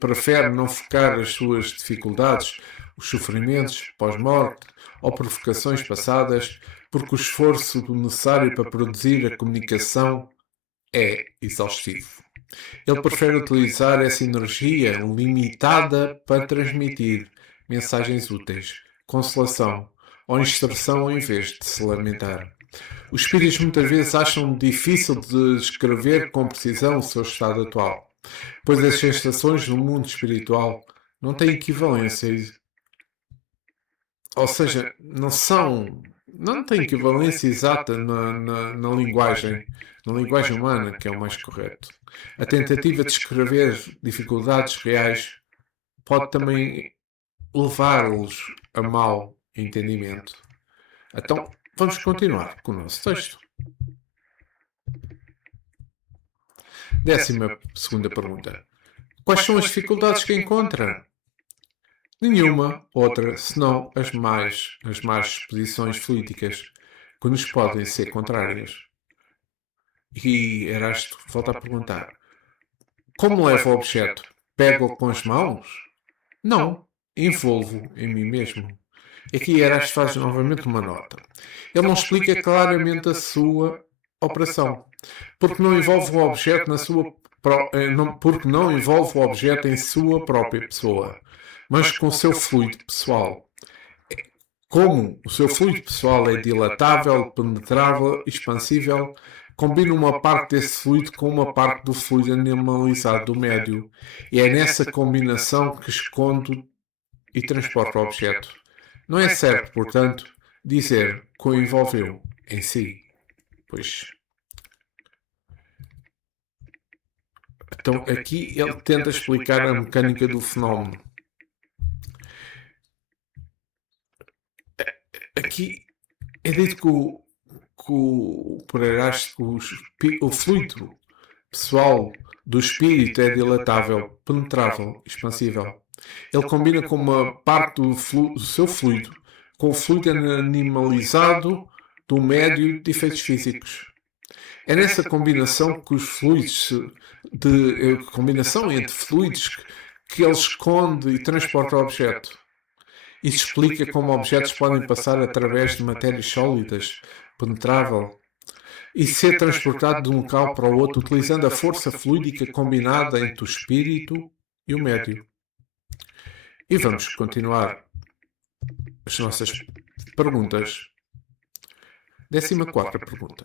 prefere não focar as suas dificuldades, os sofrimentos pós-morte ou provocações passadas, porque o esforço necessário para produzir a comunicação é exaustivo. Ele prefere utilizar essa energia limitada para transmitir mensagens úteis, consolação ou instrução ao invés de se lamentar. Os espíritos muitas vezes acham difícil de descrever com precisão o seu estado atual, pois as sensações no mundo espiritual não têm equivalência, ou seja, não têm equivalência exata na linguagem humana, que é o mais correto. A tentativa de descrever dificuldades reais pode também levá-los a mau entendimento. Então, vamos continuar com o nosso texto. 12ª pergunta. Quais são as dificuldades que encontra? Nenhuma outra senão as más disposições políticas que nos podem ser contrárias. E Erasto volta a perguntar: como levo o objeto? Pego-o com as mãos? Não, envolvo em mim mesmo. Aqui Erasto faz novamente uma nota. Ele não explica claramente a sua operação, porque não envolve o objeto na sua porque não envolve o objeto em sua própria pessoa, mas com o seu fluido pessoal. Como o seu fluido pessoal é dilatável, penetrável, expansível, combina uma parte desse fluido com uma parte do fluido animalizado do médio, e é nessa combinação que escondo e transporta o objeto. Não é certo, portanto, dizer que o envolveu em si. Pois. Então, aqui ele tenta explicar a mecânica do fenómeno. Aqui é dito por Erasto que o fluido pessoal do espírito é dilatável, penetrável, expansível. Ele combina com uma parte do seu fluido com o fluido animalizado do médio de efeitos físicos. É nessa combinação que os fluidos, combinação entre fluidos que ele esconde e transporta o objeto. Isso explica como objetos podem passar através de matérias sólidas, penetrável, e ser transportado de um local para o outro utilizando a força fluídica combinada entre o espírito e o médio. E vamos continuar as nossas perguntas. 14ª pergunta.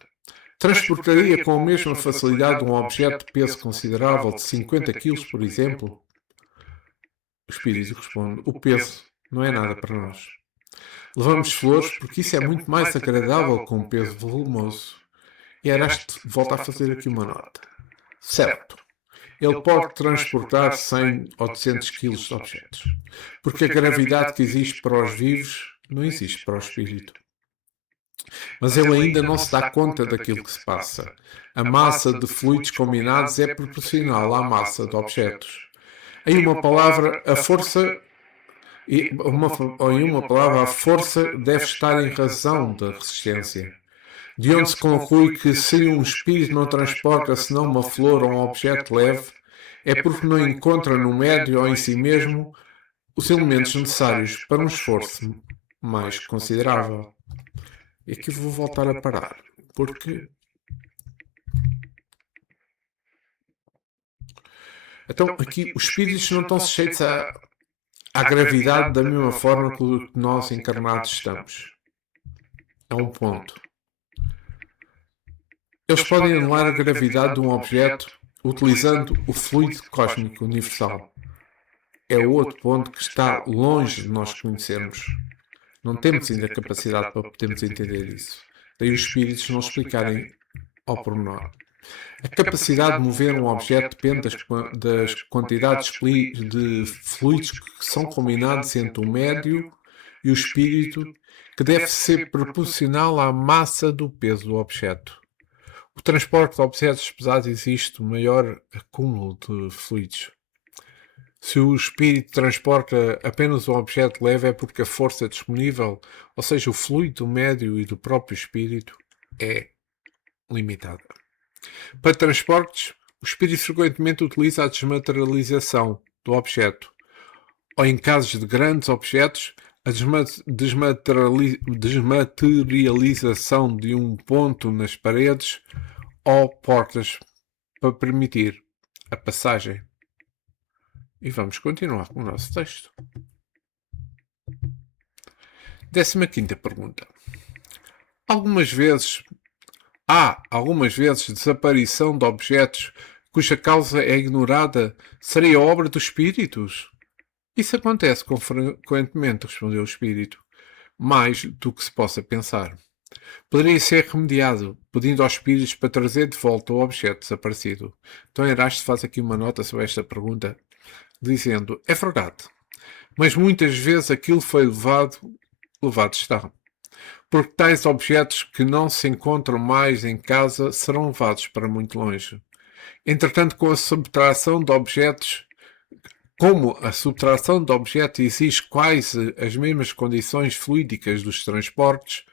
Transportaria com a mesma facilidade um objeto de peso considerável de 50 kg, por exemplo? O espírito responde: o peso não é nada para nós. Levamos flores porque isso é muito mais agradável com um peso volumoso. E Erasto volta a fazer aqui uma nota. Certo. Ele pode transportar 100 ou 200 kg de objetos, porque a gravidade que existe para os vivos não existe para o espírito. Mas ele ainda não se dá conta daquilo que se passa. A massa de fluidos combinados é proporcional à massa de objetos. Em uma palavra, a força deve estar em razão da resistência. De onde se conclui que se um espírito não transporta senão uma flor ou um objeto leve, é porque não encontra no médio ou em si mesmo os elementos necessários para um esforço mais considerável. E aqui vou voltar a parar, porque... Então, aqui, os espíritos não estão sujeitos à gravidade da mesma forma que nós encarnados estamos. É um ponto. Eles podem anular a gravidade de um objeto utilizando o fluido cósmico universal. É outro ponto que está longe de nós conhecermos. Não temos ainda capacidade para podermos entender isso. Daí os espíritos não explicarem ao pormenor. A capacidade de mover um objeto depende das quantidades de fluidos que são combinados entre o médio e o espírito, que deve ser proporcional à massa do peso do objeto. O transporte de objetos pesados existe maior acúmulo de fluidos. Se o espírito transporta apenas um objeto leve é porque a força disponível, ou seja, o fluido do médio e do próprio espírito, é limitada. Para transportes, o espírito frequentemente utiliza a desmaterialização do objeto, ou em casos de grandes objetos, a desmaterialização de um ponto nas paredes ou portas para permitir a passagem. E vamos continuar com o nosso texto. 15ª pergunta. Há algumas vezes desaparição de objetos cuja causa é ignorada seria obra dos espíritos? Isso acontece com frequentemente, respondeu o espírito, mais do que se possa pensar. Poderia ser remediado, pedindo aos espíritos para trazer de volta o objeto desaparecido. Então Erasto faz aqui uma nota sobre esta pergunta, dizendo: é verdade, mas muitas vezes aquilo foi levado está. Porque tais objetos que não se encontram mais em casa serão levados para muito longe. Entretanto, como a subtração de objetos exige quase as mesmas condições fluídicas dos transportes,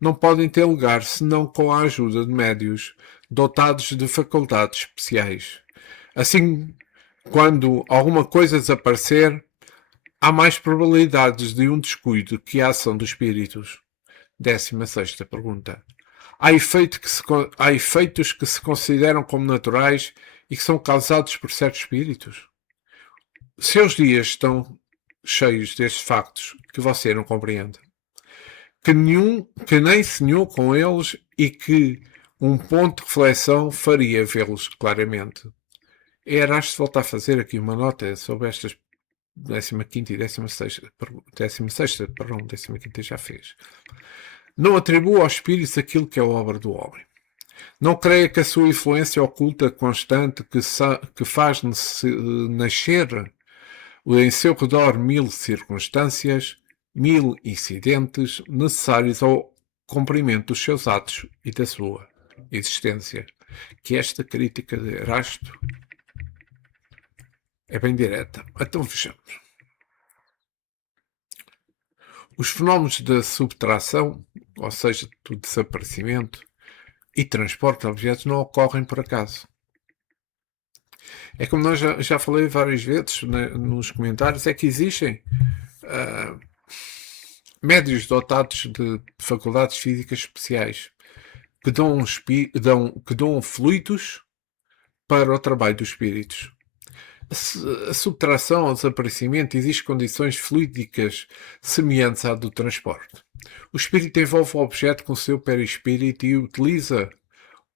não podem ter lugar senão com a ajuda de médios dotados de faculdades especiais. Assim, quando alguma coisa desaparecer, há mais probabilidades de um descuido que a ação dos espíritos. 16ª pergunta. Há efeitos que se consideram como naturais e que são causados por certos espíritos? Seus dias estão cheios destes factos que você não compreende. Que nem sonhou com eles e que um ponto de reflexão faria vê-los claramente. Eraste voltar a fazer aqui uma nota sobre estas 15ª e 16ª. 15ª já fez. Não atribua aos espíritos aquilo que é obra do homem. Não creia que a sua influência oculta constante que faz nascer em seu redor 1000 circunstâncias, 1000 incidentes necessários ao cumprimento dos seus atos e da sua existência. Que esta crítica de Erasto é bem direta. Então vejamos. Os fenómenos da subtração, ou seja, do desaparecimento e transporte de objetos, não ocorrem por acaso. É como nós já falei várias vezes nos comentários, é que existem médios dotados de faculdades físicas especiais que dão fluidos para o trabalho dos espíritos. A subtração ou desaparecimento exige condições fluídicas semelhantes à do transporte. O espírito envolve o objeto com o seu perispírito e utiliza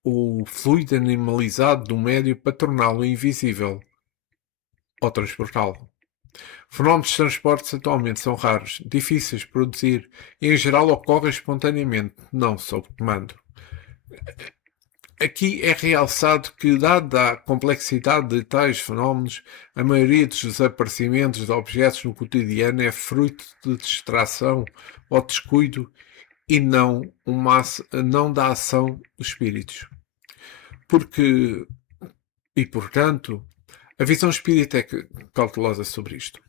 o fluido animalizado do médio para torná-lo invisível ou transportá-lo. Fenómenos de transportes atualmente são raros, difíceis de produzir e em geral ocorrem espontaneamente, não sob comando. Aqui é realçado que, dada a complexidade de tais fenómenos, a maioria dos desaparecimentos de objetos no cotidiano é fruto de distração ou descuido e não da ação dos espíritos. Portanto, a visão espírita é cautelosa sobre isto.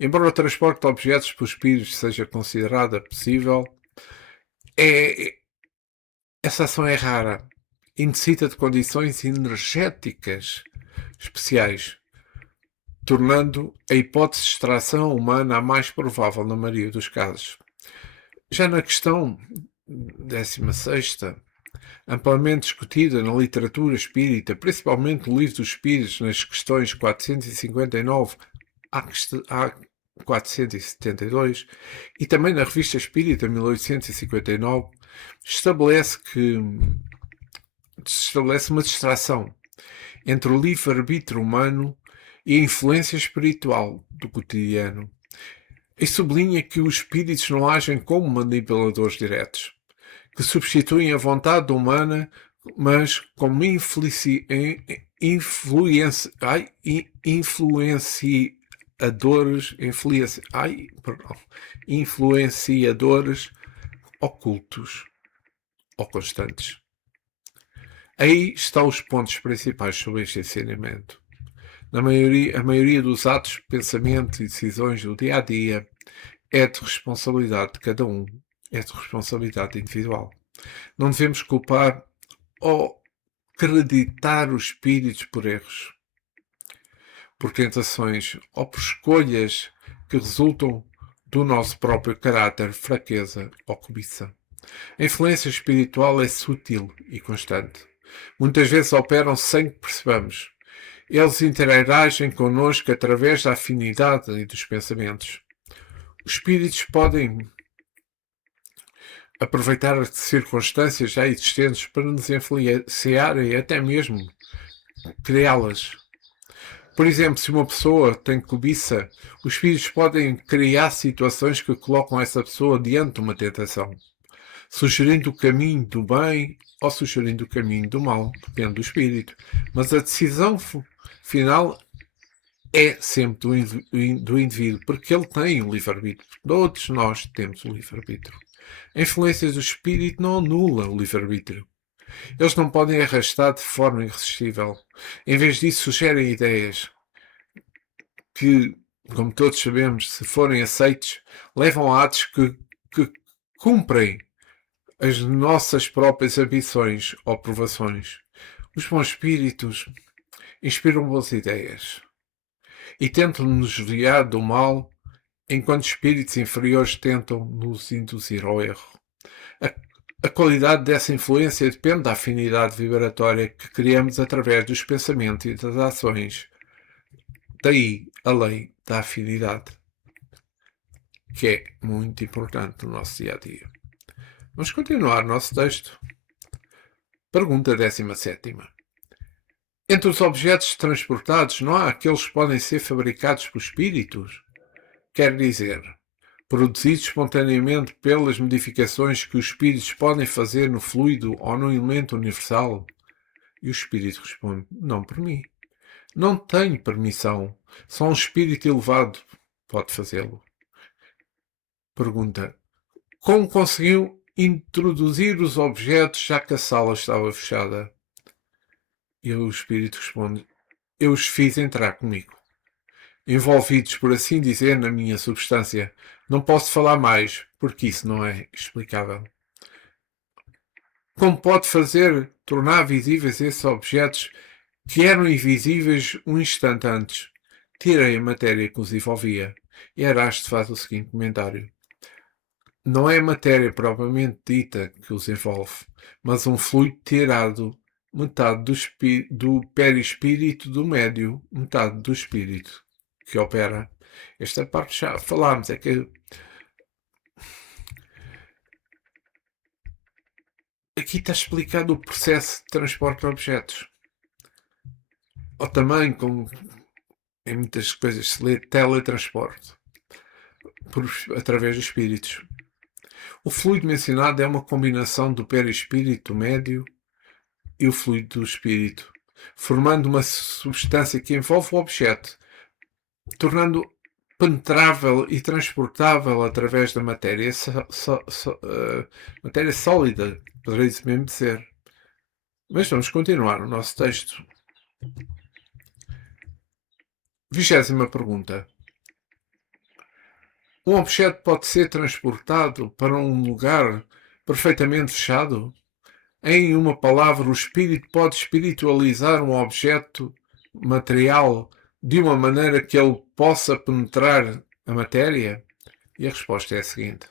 Embora o transporte de objetos por espíritos seja considerada possível, essa ação é rara e necessita de condições energéticas especiais, tornando a hipótese de extração humana a mais provável na maioria dos casos. Já na questão 16ª, amplamente discutida na literatura espírita, principalmente no Livro dos Espíritos, nas questões 459 a 472, e também na Revista Espírita 1859, estabelece uma distração entre o livre-arbítrio humano e a influência espiritual do cotidiano, e sublinha que os espíritos não agem como manipuladores diretos, que substituem a vontade humana, mas como influenciadores ocultos ou constantes. Aí estão os pontos principais sobre este ensinamento. A maioria dos atos, pensamentos e decisões do dia a dia é de responsabilidade de cada um, é de responsabilidade individual. Não devemos culpar ou acreditar os espíritos por erros, por tentações ou por escolhas que resultam do nosso próprio caráter, fraqueza ou cobiça. A influência espiritual é sutil e constante. Muitas vezes operam sem que percebamos. Eles interagem connosco através da afinidade e dos pensamentos. Os espíritos podem aproveitar as circunstâncias já existentes para nos influenciarem e até mesmo criá-las. Por exemplo, se uma pessoa tem cobiça, os espíritos podem criar situações que colocam essa pessoa diante de uma tentação, sugerindo o caminho do bem ou sugerindo o caminho do mal, depende do espírito. Mas a decisão final é sempre do indivíduo, porque ele tem o livre-arbítrio. Todos nós temos o livre-arbítrio. A influência do espírito não anula o livre-arbítrio. Eles não podem arrastar de forma irresistível. Em vez disso, sugerem ideias que, como todos sabemos, se forem aceites, levam a atos que cumprem as nossas próprias ambições ou provações. Os bons espíritos inspiram boas ideias e tentam nos desviar do mal, enquanto espíritos inferiores tentam nos induzir ao erro. A qualidade dessa influência depende da afinidade vibratória que criamos através dos pensamentos e das ações. Daí a lei da afinidade, que é muito importante no nosso dia a dia. Vamos continuar o nosso texto. Pergunta 17. Entre os objetos transportados, não há aqueles que podem ser fabricados por espíritos? Quer dizer, produzidos espontaneamente pelas modificações que os espíritos podem fazer no fluido ou no elemento universal? E o espírito responde: não por mim. Não tenho permissão. Só um espírito elevado pode fazê-lo. Pergunta: como conseguiu introduzir os objetos já que a sala estava fechada? E o espírito responde: eu os fiz entrar comigo. Envolvidos, por assim dizer, na minha substância. Não posso falar mais, porque isso não é explicável. Como pode fazer tornar visíveis esses objetos que eram invisíveis um instante antes? Tirei a matéria que os envolvia. E Erasto faz o seguinte comentário: não é a matéria propriamente dita que os envolve, mas um fluido tirado, metade do perispírito do médio, metade do espírito que opera. Esta parte já falámos, é que aqui está explicado o processo de transporte de objetos. Ou também, como em muitas coisas se lê, teletransporte, através dos espíritos. O fluido mencionado é uma combinação do perispírito médio e o fluido do espírito, formando uma substância que envolve o objeto, tornando penetrável e transportável através da matéria, matéria sólida, poderia-se mesmo dizer. Mas vamos continuar o nosso texto. 20ª pergunta. Um objeto pode ser transportado para um lugar perfeitamente fechado? Em uma palavra, o espírito pode espiritualizar um objeto material de uma maneira que ele possa penetrar a matéria? E a resposta é a seguinte.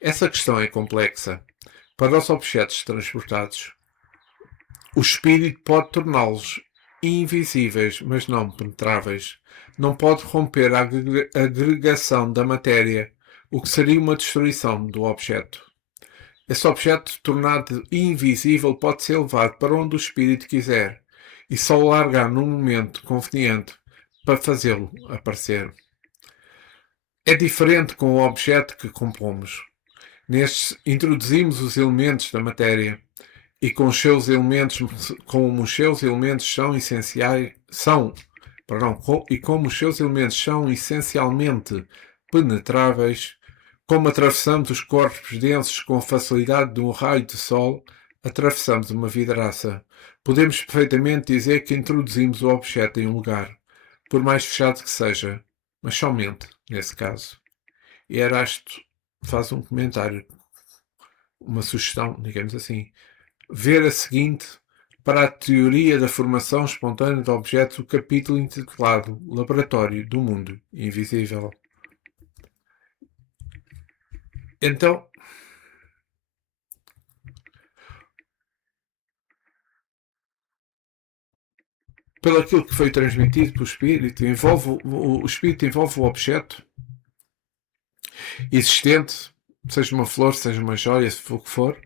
Essa questão é complexa. Para os objetos transportados, o espírito pode torná-los invisíveis, mas não penetráveis. Não pode romper a agregação da matéria, o que seria uma destruição do objeto. Esse objeto, tornado invisível, pode ser levado para onde o espírito quiser e só o largar num momento conveniente para fazê-lo aparecer. É diferente com o objeto que compomos. Nestes, introduzimos os elementos da matéria e como os seus elementos são essencialmente penetráveis, como atravessamos os corpos densos com a facilidade de um raio de sol, atravessamos uma vidraça. Podemos perfeitamente dizer que introduzimos o objeto em um lugar, por mais fechado que seja, mas somente nesse caso. E Erasto faz um comentário, uma sugestão, digamos assim. Ver a seguinte para a teoria da formação espontânea de objetos, o capítulo intitulado Laboratório do Mundo Invisível. Então, pelo aquilo que foi transmitido pelo espírito, o espírito envolve o objeto existente, seja uma flor, seja uma joia, se for o que for,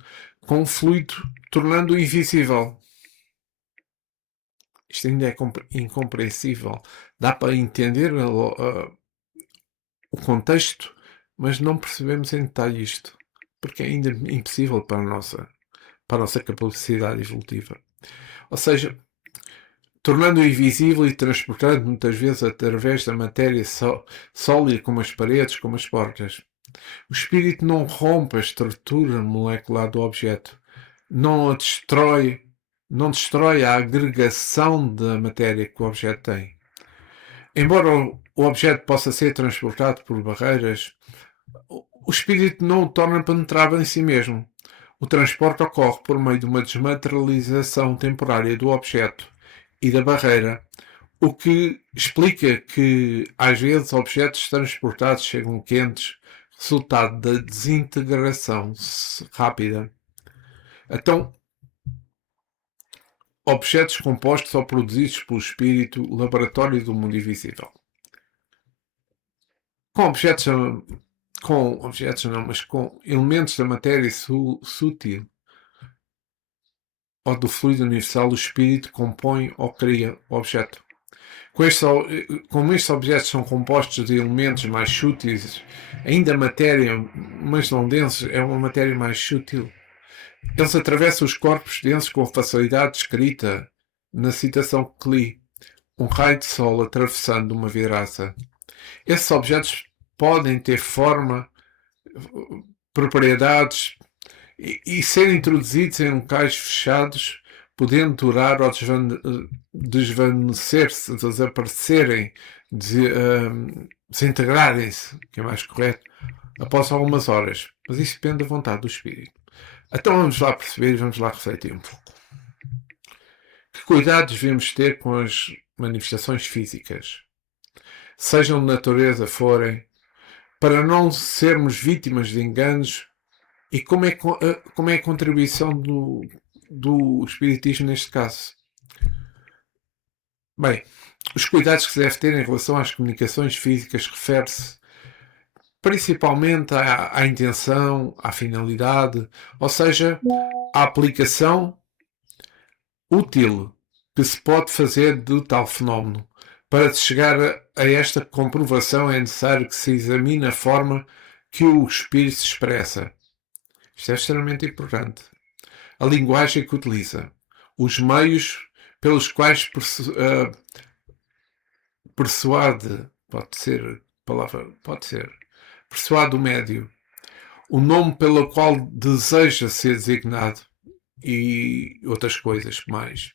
com um fluido, tornando-o invisível. Isto ainda é incompreensível. Dá para entender o contexto, mas não percebemos em detalhe isto, porque é ainda impossível para a nossa capacidade evolutiva. Ou seja, tornando-o invisível e transportando muitas vezes através da matéria sólida como as paredes, como as portas. O espírito não rompe a estrutura molecular do objeto, não a destrói, não destrói a agregação da matéria que o objeto tem. Embora o objeto possa ser transportado por barreiras, o espírito não o torna penetrável em si mesmo. O transporte ocorre por meio de uma desmaterialização temporária do objeto e da barreira, o que explica que, às vezes, objetos transportados chegam quentes, resultado da desintegração rápida. Então, objetos compostos ou produzidos pelo espírito, laboratório do mundo invisível. Com objetos não, mas com elementos da matéria sutil ou do fluido universal, o espírito compõe ou cria o objeto. Como estes objetos são compostos de elementos mais sutis, ainda matéria, mas não densos, é uma matéria mais sutil. Eles atravessam os corpos densos com facilidade descrita na citação que li, um raio de sol atravessando uma vidraça. Esses objetos podem ter forma, propriedades e serem introduzidos em locais fechados, podendo durar ou desvanecer-se, desaparecerem, desintegrarem-se, que é mais correto, após algumas horas. Mas isso depende da vontade do espírito. Então vamos lá perceber e vamos lá refletir um pouco. Que cuidados devemos ter com as manifestações físicas, sejam de natureza forem, para não sermos vítimas de enganos, e como é a contribuição do Espiritismo neste caso? Bem, os cuidados que se deve ter em relação às comunicações físicas refere-se principalmente à intenção, à finalidade, ou seja, à aplicação útil que se pode fazer do tal fenómeno. Para se chegar a esta comprovação é necessário que se examine a forma que o espírito se expressa. Isto é extremamente importante. A linguagem que utiliza, os meios pelos quais persuade, persuade o médio, o nome pelo qual deseja ser designado e outras coisas mais.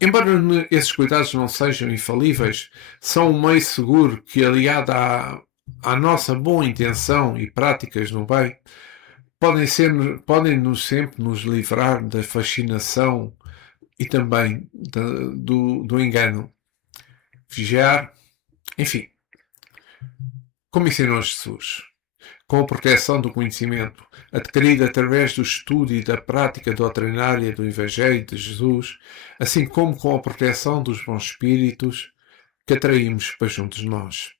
Embora esses cuidados não sejam infalíveis, são um meio seguro que, aliado à nossa boa intenção e práticas no bem, podem-nos sempre nos livrar da fascinação e também do engano. Vigiar, enfim, como ensinou Jesus, com a proteção do conhecimento adquirido através do estudo e da prática doutrinária do Evangelho de Jesus, assim como com a proteção dos bons espíritos que atraímos para junto de nós.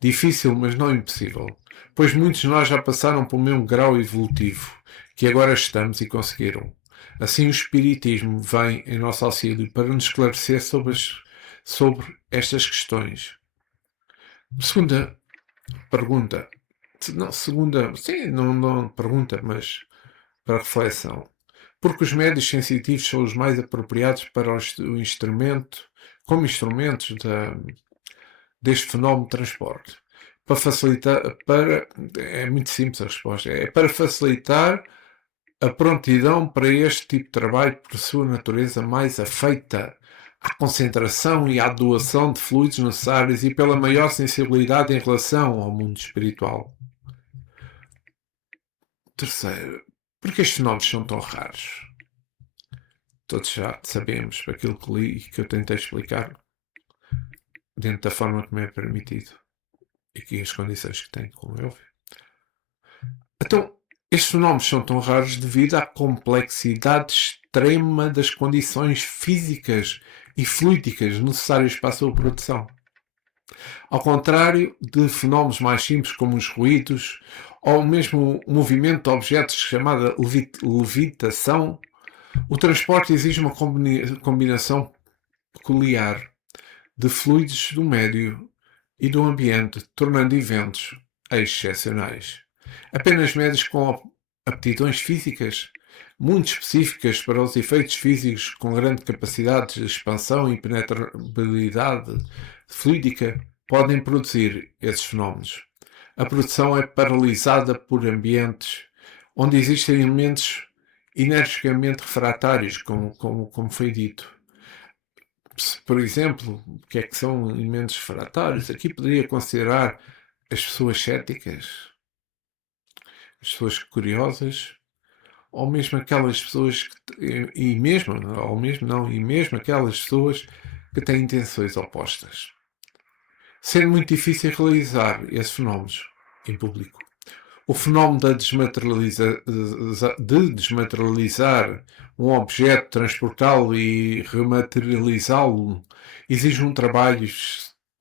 Difícil, mas não impossível, pois muitos de nós já passaram pelo mesmo grau evolutivo que agora estamos e conseguiram. Assim, o Espiritismo vem em nosso auxílio para nos esclarecer sobre estas questões. Segunda pergunta. Não pergunta, mas para reflexão. Porque os médios sensitivos são os mais apropriados para o instrumento, como instrumentos deste fenómeno de transporte. Para facilitar, é muito simples a resposta, é para facilitar a prontidão para este tipo de trabalho por sua natureza mais afeita à concentração e à doação de fluidos necessários e pela maior sensibilidade em relação ao mundo espiritual. Terceiro, porque estes fenómenos são tão raros? Todos já sabemos aquilo que li e que eu tentei explicar dentro da forma que me é permitido e que as condições que tenho, como é óbvio. Então, estes fenómenos são tão raros devido à complexidade extrema das condições físicas e fluídicas necessárias para a sua produção. Ao contrário de fenómenos mais simples como os ruídos ou mesmo o movimento de objetos chamada levitação, o transporte exige uma combinação peculiar de fluidos do médio e do ambiente, tornando eventos excepcionais. Apenas médios com aptidões físicas muito específicas para os efeitos físicos com grande capacidade de expansão e penetrabilidade fluídica, podem produzir esses fenómenos. A produção é paralisada por ambientes onde existem elementos energicamente refratários, como foi dito. Por exemplo, o que é que são elementos refratários? Aqui poderia considerar as pessoas céticas, as pessoas curiosas, ou mesmo aquelas pessoas e mesmo aquelas pessoas que têm intenções opostas. Sendo muito difícil realizar esses fenómenos em público. O fenómeno de desmaterializar um objeto, transportá-lo e rematerializá-lo exige um trabalho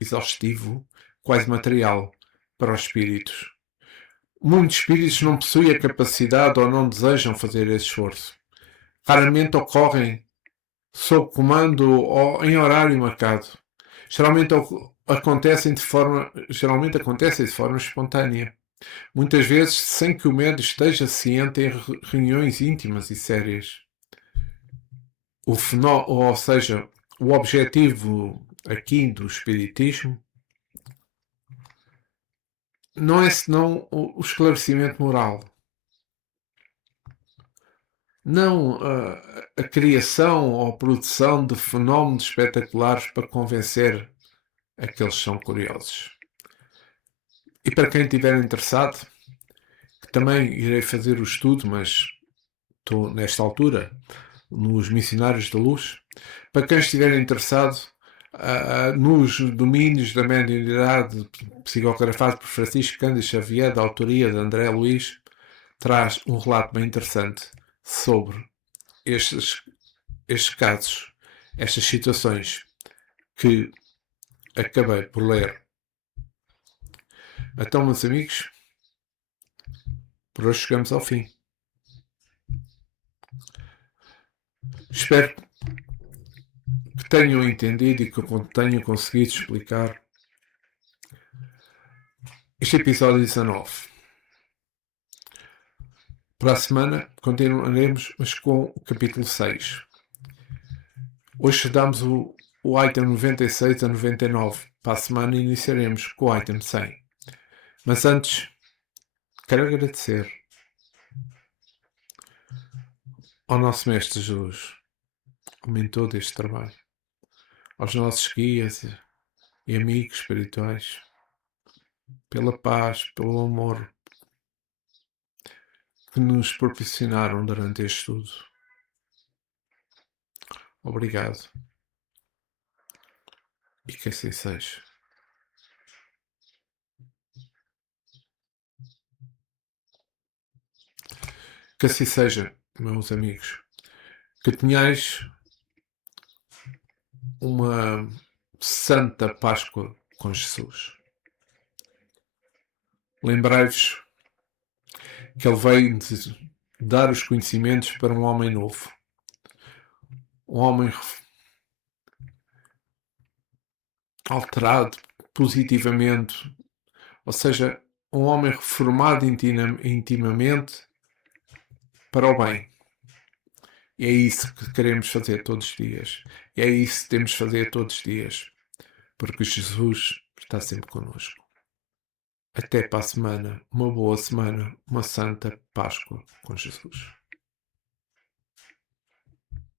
exaustivo, quase material, para os espíritos. Muitos espíritos não possuem a capacidade ou não desejam fazer esse esforço. Raramente ocorrem sob comando ou em horário marcado. Geralmente acontecem de forma espontânea. Muitas vezes sem que o médium esteja ciente em reuniões íntimas e sérias. Ou seja, o objetivo aqui do espiritismo não é senão o esclarecimento moral. Não a criação ou a produção de fenómenos espetaculares para convencer aqueles que são curiosos. E para quem estiver interessado, que também irei fazer o estudo, mas estou nesta altura nos Missionários da Luz, para quem estiver interessado nos domínios da mediunidade psicografado por Francisco Cândido Xavier, da autoria de André Luiz, traz um relato bem interessante sobre estes casos, estas situações que acabei por ler. Então, meus amigos, por hoje chegamos ao fim. Espero que tenham entendido e que eu tenha conseguido explicar este episódio 19. Para a semana continuaremos, mas com o capítulo 6. Hoje damos o item 96 a 99. Para a semana iniciaremos com o item 100. Mas antes, quero agradecer ao nosso Mestre Jesus, ao mentor deste trabalho, aos nossos guias e amigos espirituais, pela paz, pelo amor que nos proporcionaram durante este estudo. Obrigado. E que assim seja. Que assim seja, meus amigos. Que tenhais uma Santa Páscoa com Jesus. Lembrai-vos que Ele veio dar os conhecimentos para um homem novo. Um homem alterado positivamente. Ou seja, um homem reformado intimamente para o bem. E é isso que queremos fazer todos os dias. E é isso que temos de fazer todos os dias. Porque Jesus está sempre connosco. Até para a semana. Uma boa semana. Uma Santa Páscoa com Jesus.